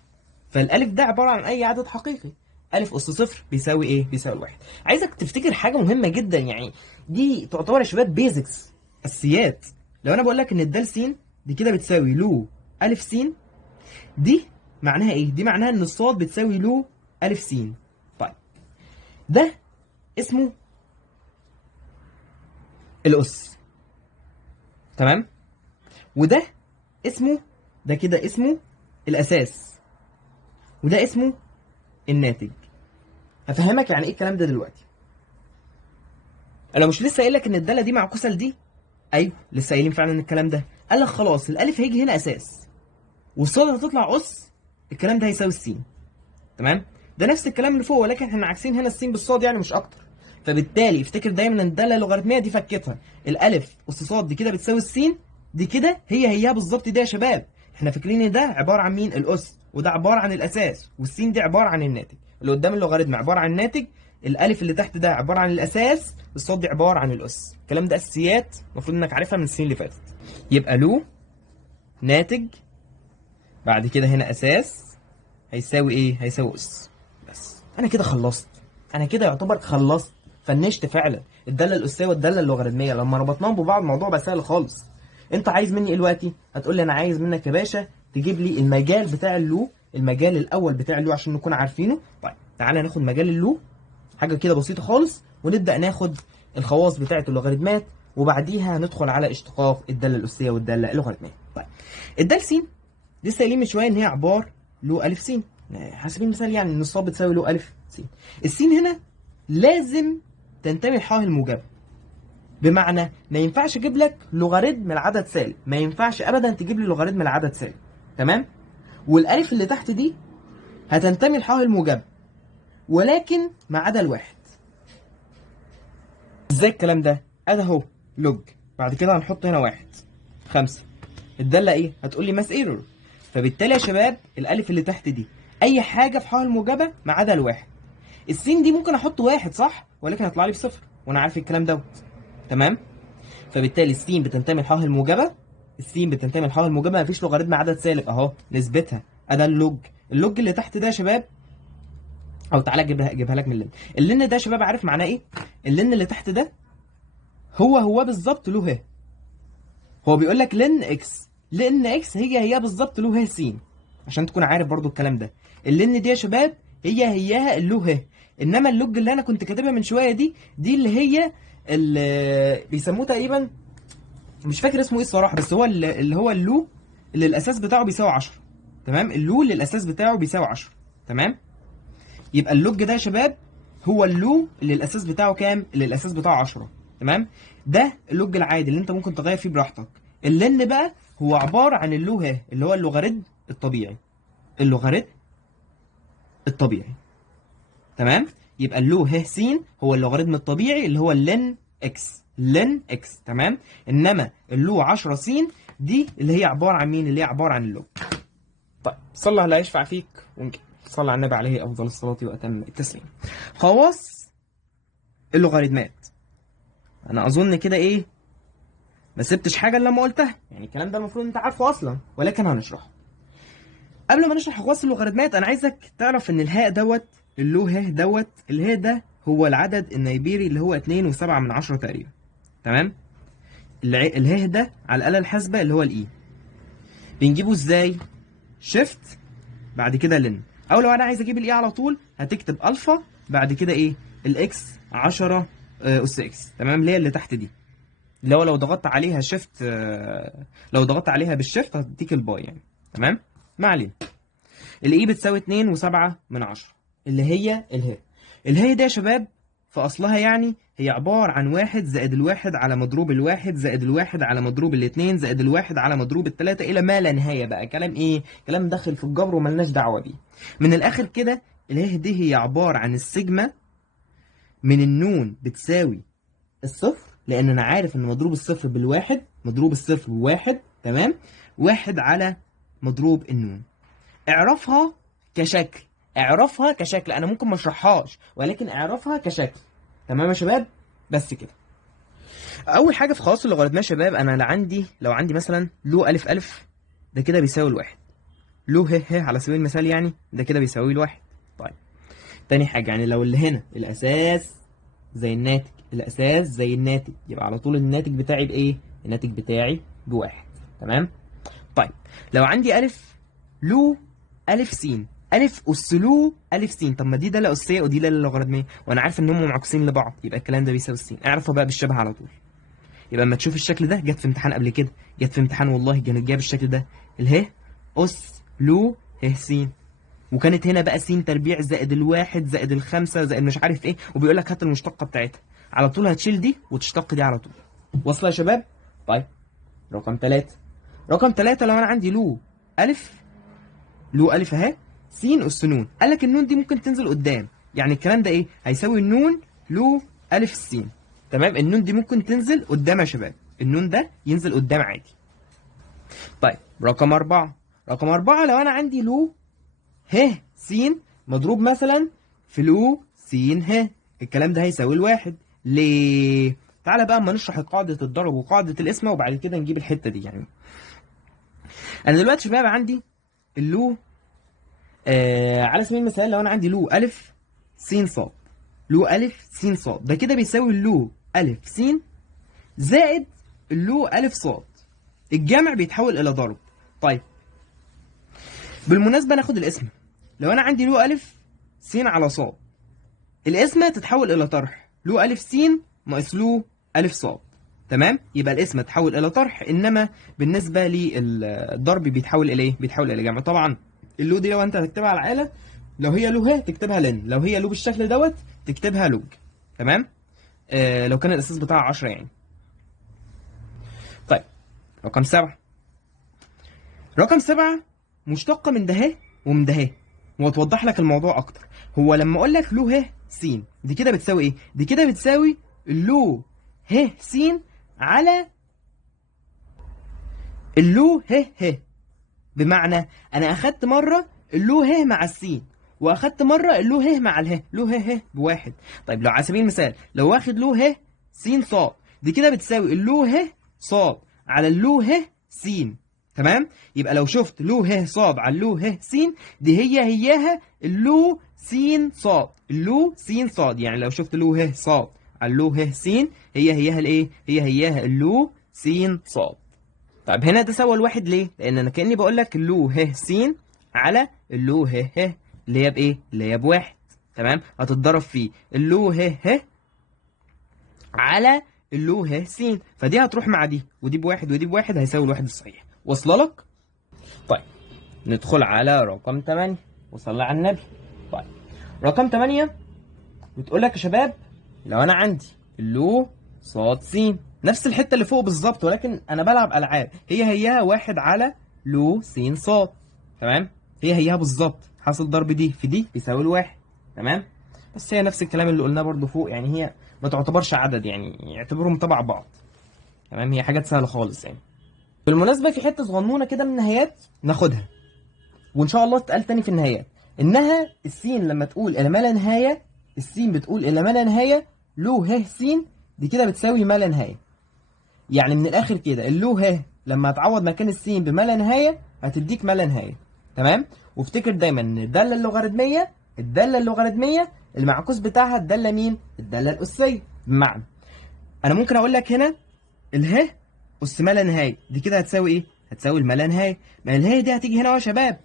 فالالف ده عباره عن اي عدد حقيقي. الف اس صفر بيساوي ايه؟ بيساوي الواحد. عايزك تفتكر حاجه مهمه جدا، يعني دي تعتبر يا شباب بيزكس، اساسيات. لو انا بقول لك ان الدال س دي كده بتساوي لو الف س، دي معناها ايه؟ دي معناها ان الصاد بتساوي لو الف س. طيب ده اسمه الاس، تمام؟ وده اسمه، ده كده اسمه الاساس، وده اسمه الناتج. هفهمك يعني ايه الكلام ده دلوقتي. انا مش لسه قايل لك ان الداله دي معكوسه لدي؟ ايوه لسه قايلين فعلا الكلام ده. قال لك خلاص الالف هيجي هنا اساس، والصاد هتطلع اس، الكلام ده هيساوي السين، تمام؟ ده نفس الكلام اللي فوق، ولكن احنا عاكسين هنا السين بالصاد يعني مش اكتر. فبالتالي افتكر دايما ان الداله اللوغاريتميه دي فكتها، الالف اس صاد دي كده بتساوي السين، دي كده هيها بالظبط. دي يا شباب احنا فاكرين ان ده عباره عن مين؟ الاس، وده عباره عن الاساس، والسين دي عباره عن الناتج. اللي قدام اللوغاريتم عباره عن الناتج، الالف اللي تحت ده عباره عن الاساس، الصاد دي عباره عن الاس. الكلام ده اساسيات المفروض انك عارفها من السنين اللي فاتت. يبقى له ناتج، بعد كده هنا اساس، هيساوي ايه؟ هيساوي اس. بس انا كده خلصت، انا كده يعتبر خلصت، فنشت فعلا الداله الاسيه والداله اللوغاريتميه. لما ربطناهم ببعض الموضوع بقى سهل خالص. انت عايز مني ايه دلوقتي؟ هتقول لي انا عايز منك يا باشا تجيب لي المجال بتاع اللو، المجال الاول بتاع اللو عشان نكون عارفينه. طيب تعالى ناخد مجال اللو، حاجه كده بسيطه خالص، ونبدا ناخد الخواص بتاعه اللوغاريتمات، وبعديها هندخل على اشتقاق الداله الاسيه والداله اللوغاريتميه. طيب الدال س لسه قايلين من شويه ان هي عباره لو الف س، على سبيل المثال يعني ان الصاد بتساوي لو الف س. السين هنا لازم تنتمي لحاه الموجبه، بمعنى ما ينفعش اجيب لك لوغاريتم العدد سالب، ما ينفعش ابدا تجيب لي لوغاريتم العدد سالب، تمام؟ والالف اللي تحت دي هتنتمي لح الموجبة ولكن ما عدا الواحد. ازاي الكلام ده؟ ادي اهو لوج، بعد كده هنحط هنا واحد 5. الدالة ايه؟ هتقول لي ماس ايرور. فبالتالي يا شباب الالف اللي تحت دي اي حاجة في ح الموجبة ما عدا الواحد. السين دي ممكن احط واحد صح، ولكن هيطلع لي بصفر وانا عارف الكلام دوت. تمام؟ فبالتالي السين بتنتمي لح الموجبة، السين بتنتمي لح الموجبة، مفيش لوغاريتم عدد سالب اهو نسبتها. ادي اللوج. اللوج اللي تحت ده يا شباب، او تعالى اجيبها لك من اللن. اللن ده يا شباب عارف معناه ايه؟ اللن اللي تحت ده هو بالظبط له ه. هو بيقول لك لن اكس، لن اكس هي بالظبط له ه س، عشان تكون عارف برضو الكلام ده. اللن دي يا شباب هياها له ه. انما اللوج اللي انا كنت كاتبها من شويه دي اللي هي اللي بيسموه تقريبا، مش فاكر اسمه ايه الصراحه، بس هو اللي هو اللو اللي الاساس بتاعه بيساوي 10. تمام؟ اللو اللي الاساس بتاعه بيساوي 10. تمام؟ يبقى اللوج ده يا شباب هو اللو اللي الاساس بتاعه كام؟ اللي الاساس بتاعه 10. تمام؟ ده اللوج العادي اللي انت ممكن تغير فيه براحتك. اللن بقى هو عباره عن اللو ه، اللي هو اللوغاريتم الطبيعي. اللوغاريتم الطبيعي. تمام؟ يبقى اللو ه س هو اللوغاريتم الطبيعي اللي هو اللن اكس، لن اكس. تمام؟ انما اللو 10 س دي اللي هي عباره عن مين؟ اللي هي عباره عن اللوج. طيب صلى الله يشفع فيك ونجي صلى على النبي عليه افضل الصلاه واتم التسليم. خواص اللوغاريتمات، انا اظن كده ايه ما سبتش حاجه الا لما قلتها، يعني الكلام ده المفروض انت عارفه اصلا، ولكن هنشرحه. قبل ما نشرح خواص اللوغاريتمات انا عايزك تعرف ان الهاء دوت، اللو ه دوت، الهاء ده هو العدد النيبيري اللي هو 2.7 تقريبا. تمام؟ الهاء ده على الآلة الحاسبة اللي هو الاي. بنجيبه ازاي؟ شيفت بعد كده لن، او لو انا عايز اجيب الاي على طول هتكتب الفا بعد كده ايه؟ الاكس 10 اس اكس. تمام؟ اللي هي اللي تحت دي، اللي هو لو ضغطت عليها شيفت، لو ضغطت عليها بالشيفت هتديك الباي يعني. تمام؟ ما علينا. الاي بتساوي 2.7 اللي هي الهاء. الهاء دي يا شباب في اصلها يعني هي عبارة عن 1 زائد الواحد على مضروب الواحد زائد الواحد على مضروب الاتنين زائد الواحد على مضروب التلاتة الى ما لا نهاية. بقى كلام ايه؟ كلام داخل في الجبر وملناش دعوة بيه. من الاخر كده الهاء دي هي عبارة عن السيجما من النون بتساوي الصفر، لان انا عارف ان مضروب الصفر بالواحد، مضروب الصفر بواحد. تمام؟ واحد على مضروب النون. اعرفها كشكل، اعرفها كشكل، انا ممكن ما اشرحهاش ولكن اعرفها كشكل. تمام يا شباب؟ بس كده. اول حاجه في خواص اللوغاريتمات يا شباب، انا لو عندي مثلا لو الف الف ده كده بيساوي الواحد، لو ه ه على سبيل المثال يعني ده كده بيساوي الواحد. طيب تاني حاجه، يعني لو اللي هنا الاساس زي الناتج، الاساس زي الناتج، يبقى على طول الناتج بتاعي بايه؟ الناتج بتاعي بواحد. تمام؟ طيب لو عندي الف لو الف س، الف اس لو الف س، طب ما دي داله اسيه ودي داله لوغاريتميه وانا عارف ان هم معكوسين لبعض، يبقى الكلام ده بيساوي س. اعرفها بقى بالشبه على طول. يبقى اما تشوف الشكل ده، جت في امتحان قبل كده، جت في امتحان والله كانت جايه بالشكل ده، اله اس لو ه س، وكانت هنا بقى س تربيع زائد الواحد زائد الخمسه زائد مش عارف ايه، وبيقول لك هات المشتقه بتاعتها. على طول هتشيل دي وتشتق دي على طول. واصله يا شباب؟ طيب رقم 3. رقم 3 لو انا عندي لو الف، لو الف اهي س اس نون، قال لك النون دي ممكن تنزل قدام، يعني الكلام ده ايه؟ هيساوي النون لو الف س. تمام؟ النون دي ممكن تنزل قدام يا شباب، النون ده ينزل قدام عادي. طيب رقم 4. رقم 4 لو انا عندي لو ه س مضروب مثلا في لو س ه، الكلام ده هيساوي الواحد. ليه؟ تعالى بقى اما نشرح قاعدة الضرب وقاعدة القسمة وبعد كده نجيب الحتة دي. يعني انا دلوقتي شباب عندي اللو على سبيل المثال لو انا عندي لو الف س ص، لو الف س ص ده كده بيساوي اللو الف س زائد اللو الف ص، الجمع بيتحول الى ضرب. طيب بالمناسبه ناخد القسمه، لو انا عندي لو الف س على ص، القسمه تتحول الى طرح، لو الف س ناقص لو الف ص. تمام؟ يبقى القسمه تتحول الى طرح، انما بالنسبه للضرب بيتحول الى ايه؟ بيتحول الى جمع. طبعا اللو دي لو انت هتكتبها على الآلة، لو هي لو ه تكتبها لن، لو هي لو بالشكل دوت تكتبها لوج. تمام؟ لو كان الاساس بتاعها 10 يعني. طيب رقم 7. رقم 7 مشتقة من ده ه ومن ده ه. وتوضح لك الموضوع اكتر. هو لما اقول لك له ه س، دي كده بتساوي ايه؟ دي كده بتساوي له ه س على اللو ه ه. بمعنى انا اخدت مره اللو ه مع السين، واخدت مره اللو ه مع اله، لو ه ه بواحد. طيب لو على سبيل المثال لو واخد لو ه س ص، دي كده بتساوي اللو ه ص على اللو ه س. تمام؟ يبقى لو شفت لو ه ص على اللو ه س، دي هياها اللو س ص، اللو س ص. يعني لو شفت لو ه ص على اللو ه س، هياها الايه؟ هياها اللو س ص. طيب هنا ده سوى الواحد ليه؟ لأن أنا كأني بقول لك اللو ه س على اللو ه ه، اللي هي بإيه؟ اللي هي بواحد. تمام؟ هتتضرب في اللو ه ه على اللو ه س، فدي هتروح مع دي، ودي بواحد ودي بواحد، هيساوي الواحد الصحيح. واصلة لك؟ طيب ندخل على رقم 8 وصلى على النبي. طيب رقم 8 بتقول لك يا شباب لو أنا عندي اللو ص س، نفس الحته اللي فوق بالظبط، ولكن انا بلعب العاب، هياها واحد على لو س ص. تمام؟ هياها بالظبط، حاصل ضرب دي في دي بيساوي الواحد. تمام؟ بس هي نفس الكلام اللي قلناه برضو فوق، يعني هي ما تعتبرش عدد، يعني يعتبرهم تبع بعض. تمام؟ هي حاجات سهله خالص يعني. بالمناسبه في حته صغنونه كده من النهايات ناخدها، وان شاء الله تتقال تاني في النهايات، انها السين لما تقول الى ما لا نهايه، السين بتقول الى ما لا نهايه، لو ه س دي كده بتساوي ما لا نهايه. يعني من الاخر كده اللو ه لما هتعوض مكان السين بما لا نهايه هتديك ما لا نهايه. تمام؟ وافتكر دايما ان الداله اللوغاريتميه المعكوس بتاعها الداله مين؟ الداله الاسيه. بمعنى انا ممكن اقول لك هنا اله اس ما لا نهايه، دي كده هتساوي ايه؟ هتساوي الما لا نهايه. ما الهي دي هتيجي هنا يا شباب،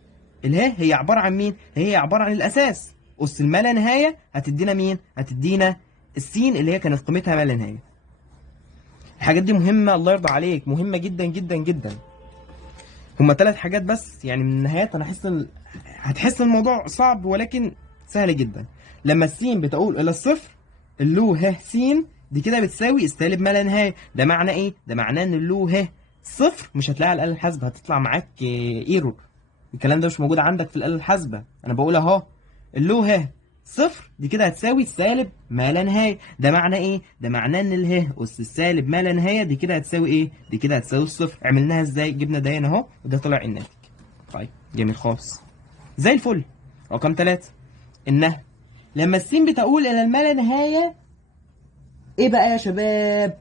اله هي عباره عن مين؟ هي عباره عن الاساس، اس الما لا نهايه هتدينا مين؟ هتدينا السين اللي هي كانت قيمتها ما لا نهايه. الحاجات دي مهمة، الله يرضى عليك، مهمة جدا جدا جدا. هما 3 حاجات بس، يعني من النهايات انا هتحس الموضوع صعب ولكن سهل جدا. لما السين بتقول الى الصفر، اللو ه س دي كده بتساوي السالب ما لا نهاية. ده معنى ايه؟ ده معناه ان اللو ه صفر مش هتلاقيها على الآلة الحاسبة، هتطلع معاك ايرور. الكلام ده مش موجود عندك في الآلة الحاسبة، انا بقول اهو اللو ه صفر دي كده هتساوي سالب ما لا نهايه. ده معناه ايه؟ ده معناه ان اله اس السالب ما لا نهايه دي كده هتساوي ايه؟ دي كده هتساوي الصفر. عملناها ازاي؟ جبنا ده هنا اهو وده طلع الناتج. طيب جميل خالص زي الفل. رقم 3 انها لما السين بتقول الى الما لا نهايه، ايه بقى يا شباب؟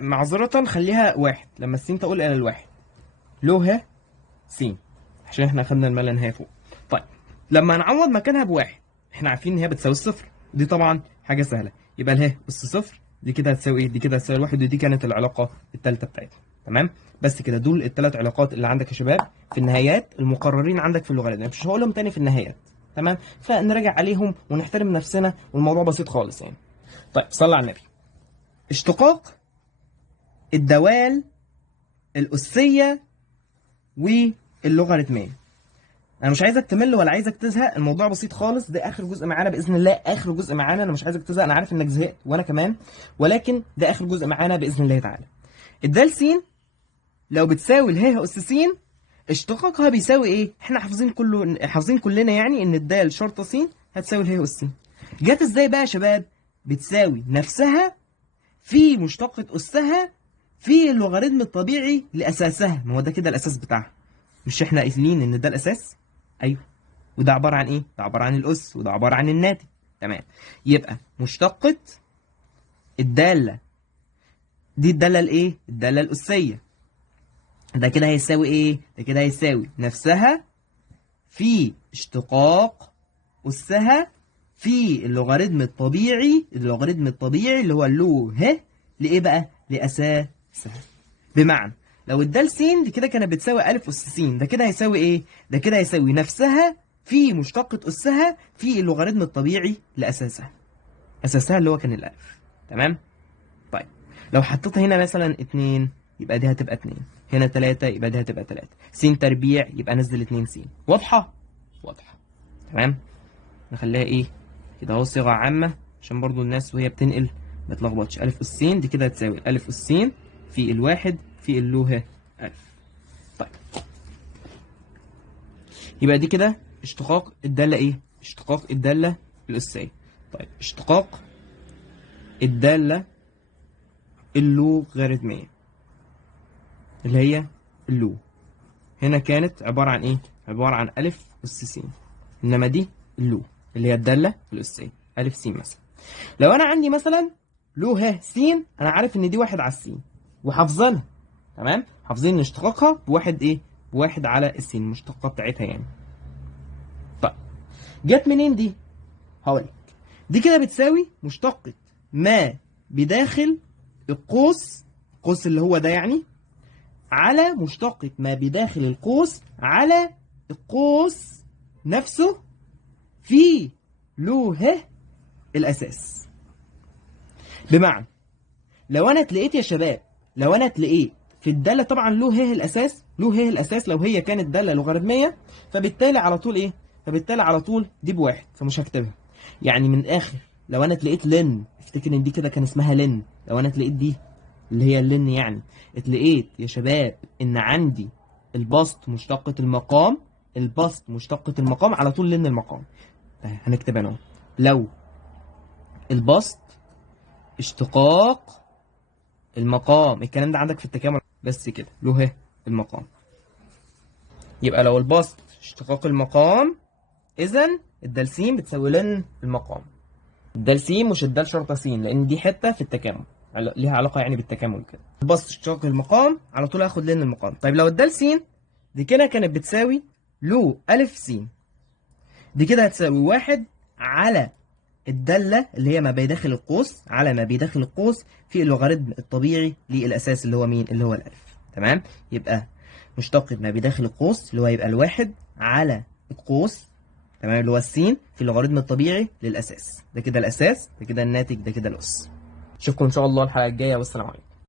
معذرة خليها واحد. لما السين تقول الى الواحد لو ه س، عشان احنا اخدنا الما لا نهايه فوق. طيب لما نعوض مكانها بواحد، احنا عارفين ان هي بتساوي الصفر، دي طبعا حاجه سهله. يبقى اله اس صفر دي كده هتساوي ايه؟ دي كده هتساوي الواحد، ودي كانت العلاقه الثالثه بتاعتها. تمام؟ بس كده دول ال3 علاقات اللي عندك يا شباب في النهايات المقررين عندك في اللغه، مش هقولهم تاني في النهايات. تمام؟ فنراجع عليهم ونحترم نفسنا والموضوع بسيط خالص يعني. طيب صلى على النبي. اشتقاق الدوال الاسيه واللوغاريتميه. انا مش عايزك تمل ولا عايزك تزهق، الموضوع بسيط خالص. ده اخر جزء معانا باذن الله، اخر جزء معانا. انا مش عايزك تزهق، انا عارف انك زهقت وانا كمان، ولكن ده اخر جزء معانا باذن الله تعالى. الدال س لو بتساوي اله اس س، اشتقاقها بيساوي ايه؟ احنا حافظين كلنا يعني ان الدال شرطه س هتساوي اله اس س. جت ازاي بقى يا شباب؟ بتساوي نفسها في مشتقة اسها في اللوغاريتم الطبيعي لاساسها. ما هو ده كده الاساس بتاعها، مش احنا قايلين ان ده الاساس؟ ايوه. وده عباره عن ايه؟ ده عباره عن الاس، وده عباره عن الناتج. تمام؟ يبقى مشتقة الداله دي الداله الايه؟ الداله الاسيه. ده كده هيساوي ايه؟ ده كده هيساوي نفسها في اشتقاق اسها في اللوغاريتم الطبيعي اللي هو اللو ه لايه بقى؟ لاساسها. بمعنى لو الدال س دي كده كانت بتساوي أ أس س، ده كده هيساوي إيه؟ ده كده هيساوي نفسها في مشتقة أسها في اللوغاريتم الطبيعي لأساسها. أساسها اللي هو كان الألف. تمام؟ طيب لو حطيتها هنا مثلا 2 يبقى دي هتبقى 2، هنا 3 يبقى دي هتبقى 3، س تربيع يبقى نزل 2 س. واضحة؟ واضحة. تمام؟ نخليها إيه؟ كده أهو صيغة عامة عشان برضو الناس وهي بتنقل ما تلخبطش. أ أس س دي كده هتساوي أ أس س في الواحد في اللو ه ألف. طيب يبقى دي كده اشتقاق الدالة ايه؟ اشتقاق الدالة الأسية. طيب اشتقاق الدالة اللوغاريتمية اللي هي اللو، هنا كانت عبارة عن ايه؟ عبارة عن ألف أس س، إنما دي اللو اللي هي الدالة الأسية ألف س مثلا. لو أنا عندي مثلا لو ه س، أنا عارف إن دي واحد على السين وحافظينها، تمام؟ حافظين إن اشتقاقها بواحد ايه؟ بواحد على السين، المشتقة بتاعتها يعني. طيب جت منين دي؟ هقولك دي كده بتساوي مشتقة ما بداخل القوس، القوس اللي هو ده يعني، على مشتقة ما بداخل القوس على القوس نفسه في لو ه الأساس. بمعنى لو أنا اتلقيت يا شباب، لو أنا اتلقيت في الدالة طبعا لو ه الأساس، لو ه الأساس لو هي كانت دالة لوغاريتمية فبالتالي على طول إيه؟ فبالتالي على طول دي بواحد، فمش هكتبها. يعني من الآخر لو أنا اتلقيت لن، افتكر إن دي كده كان اسمها لن، لو أنا اتلقيت دي اللي هي اللن يعني، اتلقيت يا شباب ان عندي البسط مشتقة المقام، البسط مشتقة المقام على طول لن المقام. هنكتب انا لو البسط اشتقاق المقام، الكلام ده عندك في التكامل بس كده له المقام. يبقى لو البسط اشتقاق المقام اذا الدال س بتساوي لن المقام. الدال س مش الدال شرطة س، لان دي حتة في التكامل ليها علاقة يعني بالتكامل كده. البسط اشتقاق المقام على طول هاخد لن المقام. طيب لو الدال س دي كده كانت بتساوي لو ألف س، دي كده هتساوي واحد على الدالة اللي هي ما بيداخل القوس، على ما بيداخل القوس في اللوغاريتم الطبيعي للأساس اللي هو مين؟ اللي هو الألف. تمام؟ يبقى مشتقة ما بيداخل القوس اللي هو يبقى الواحد على القوس، تمام، اللي هو السين في اللوغاريتم الطبيعي للأساس. ده كده الأساس، ده كده الناتج، ده كده الأس. أشوفكم إن شاء الله الحلقة الجاية، والسلام عليكم.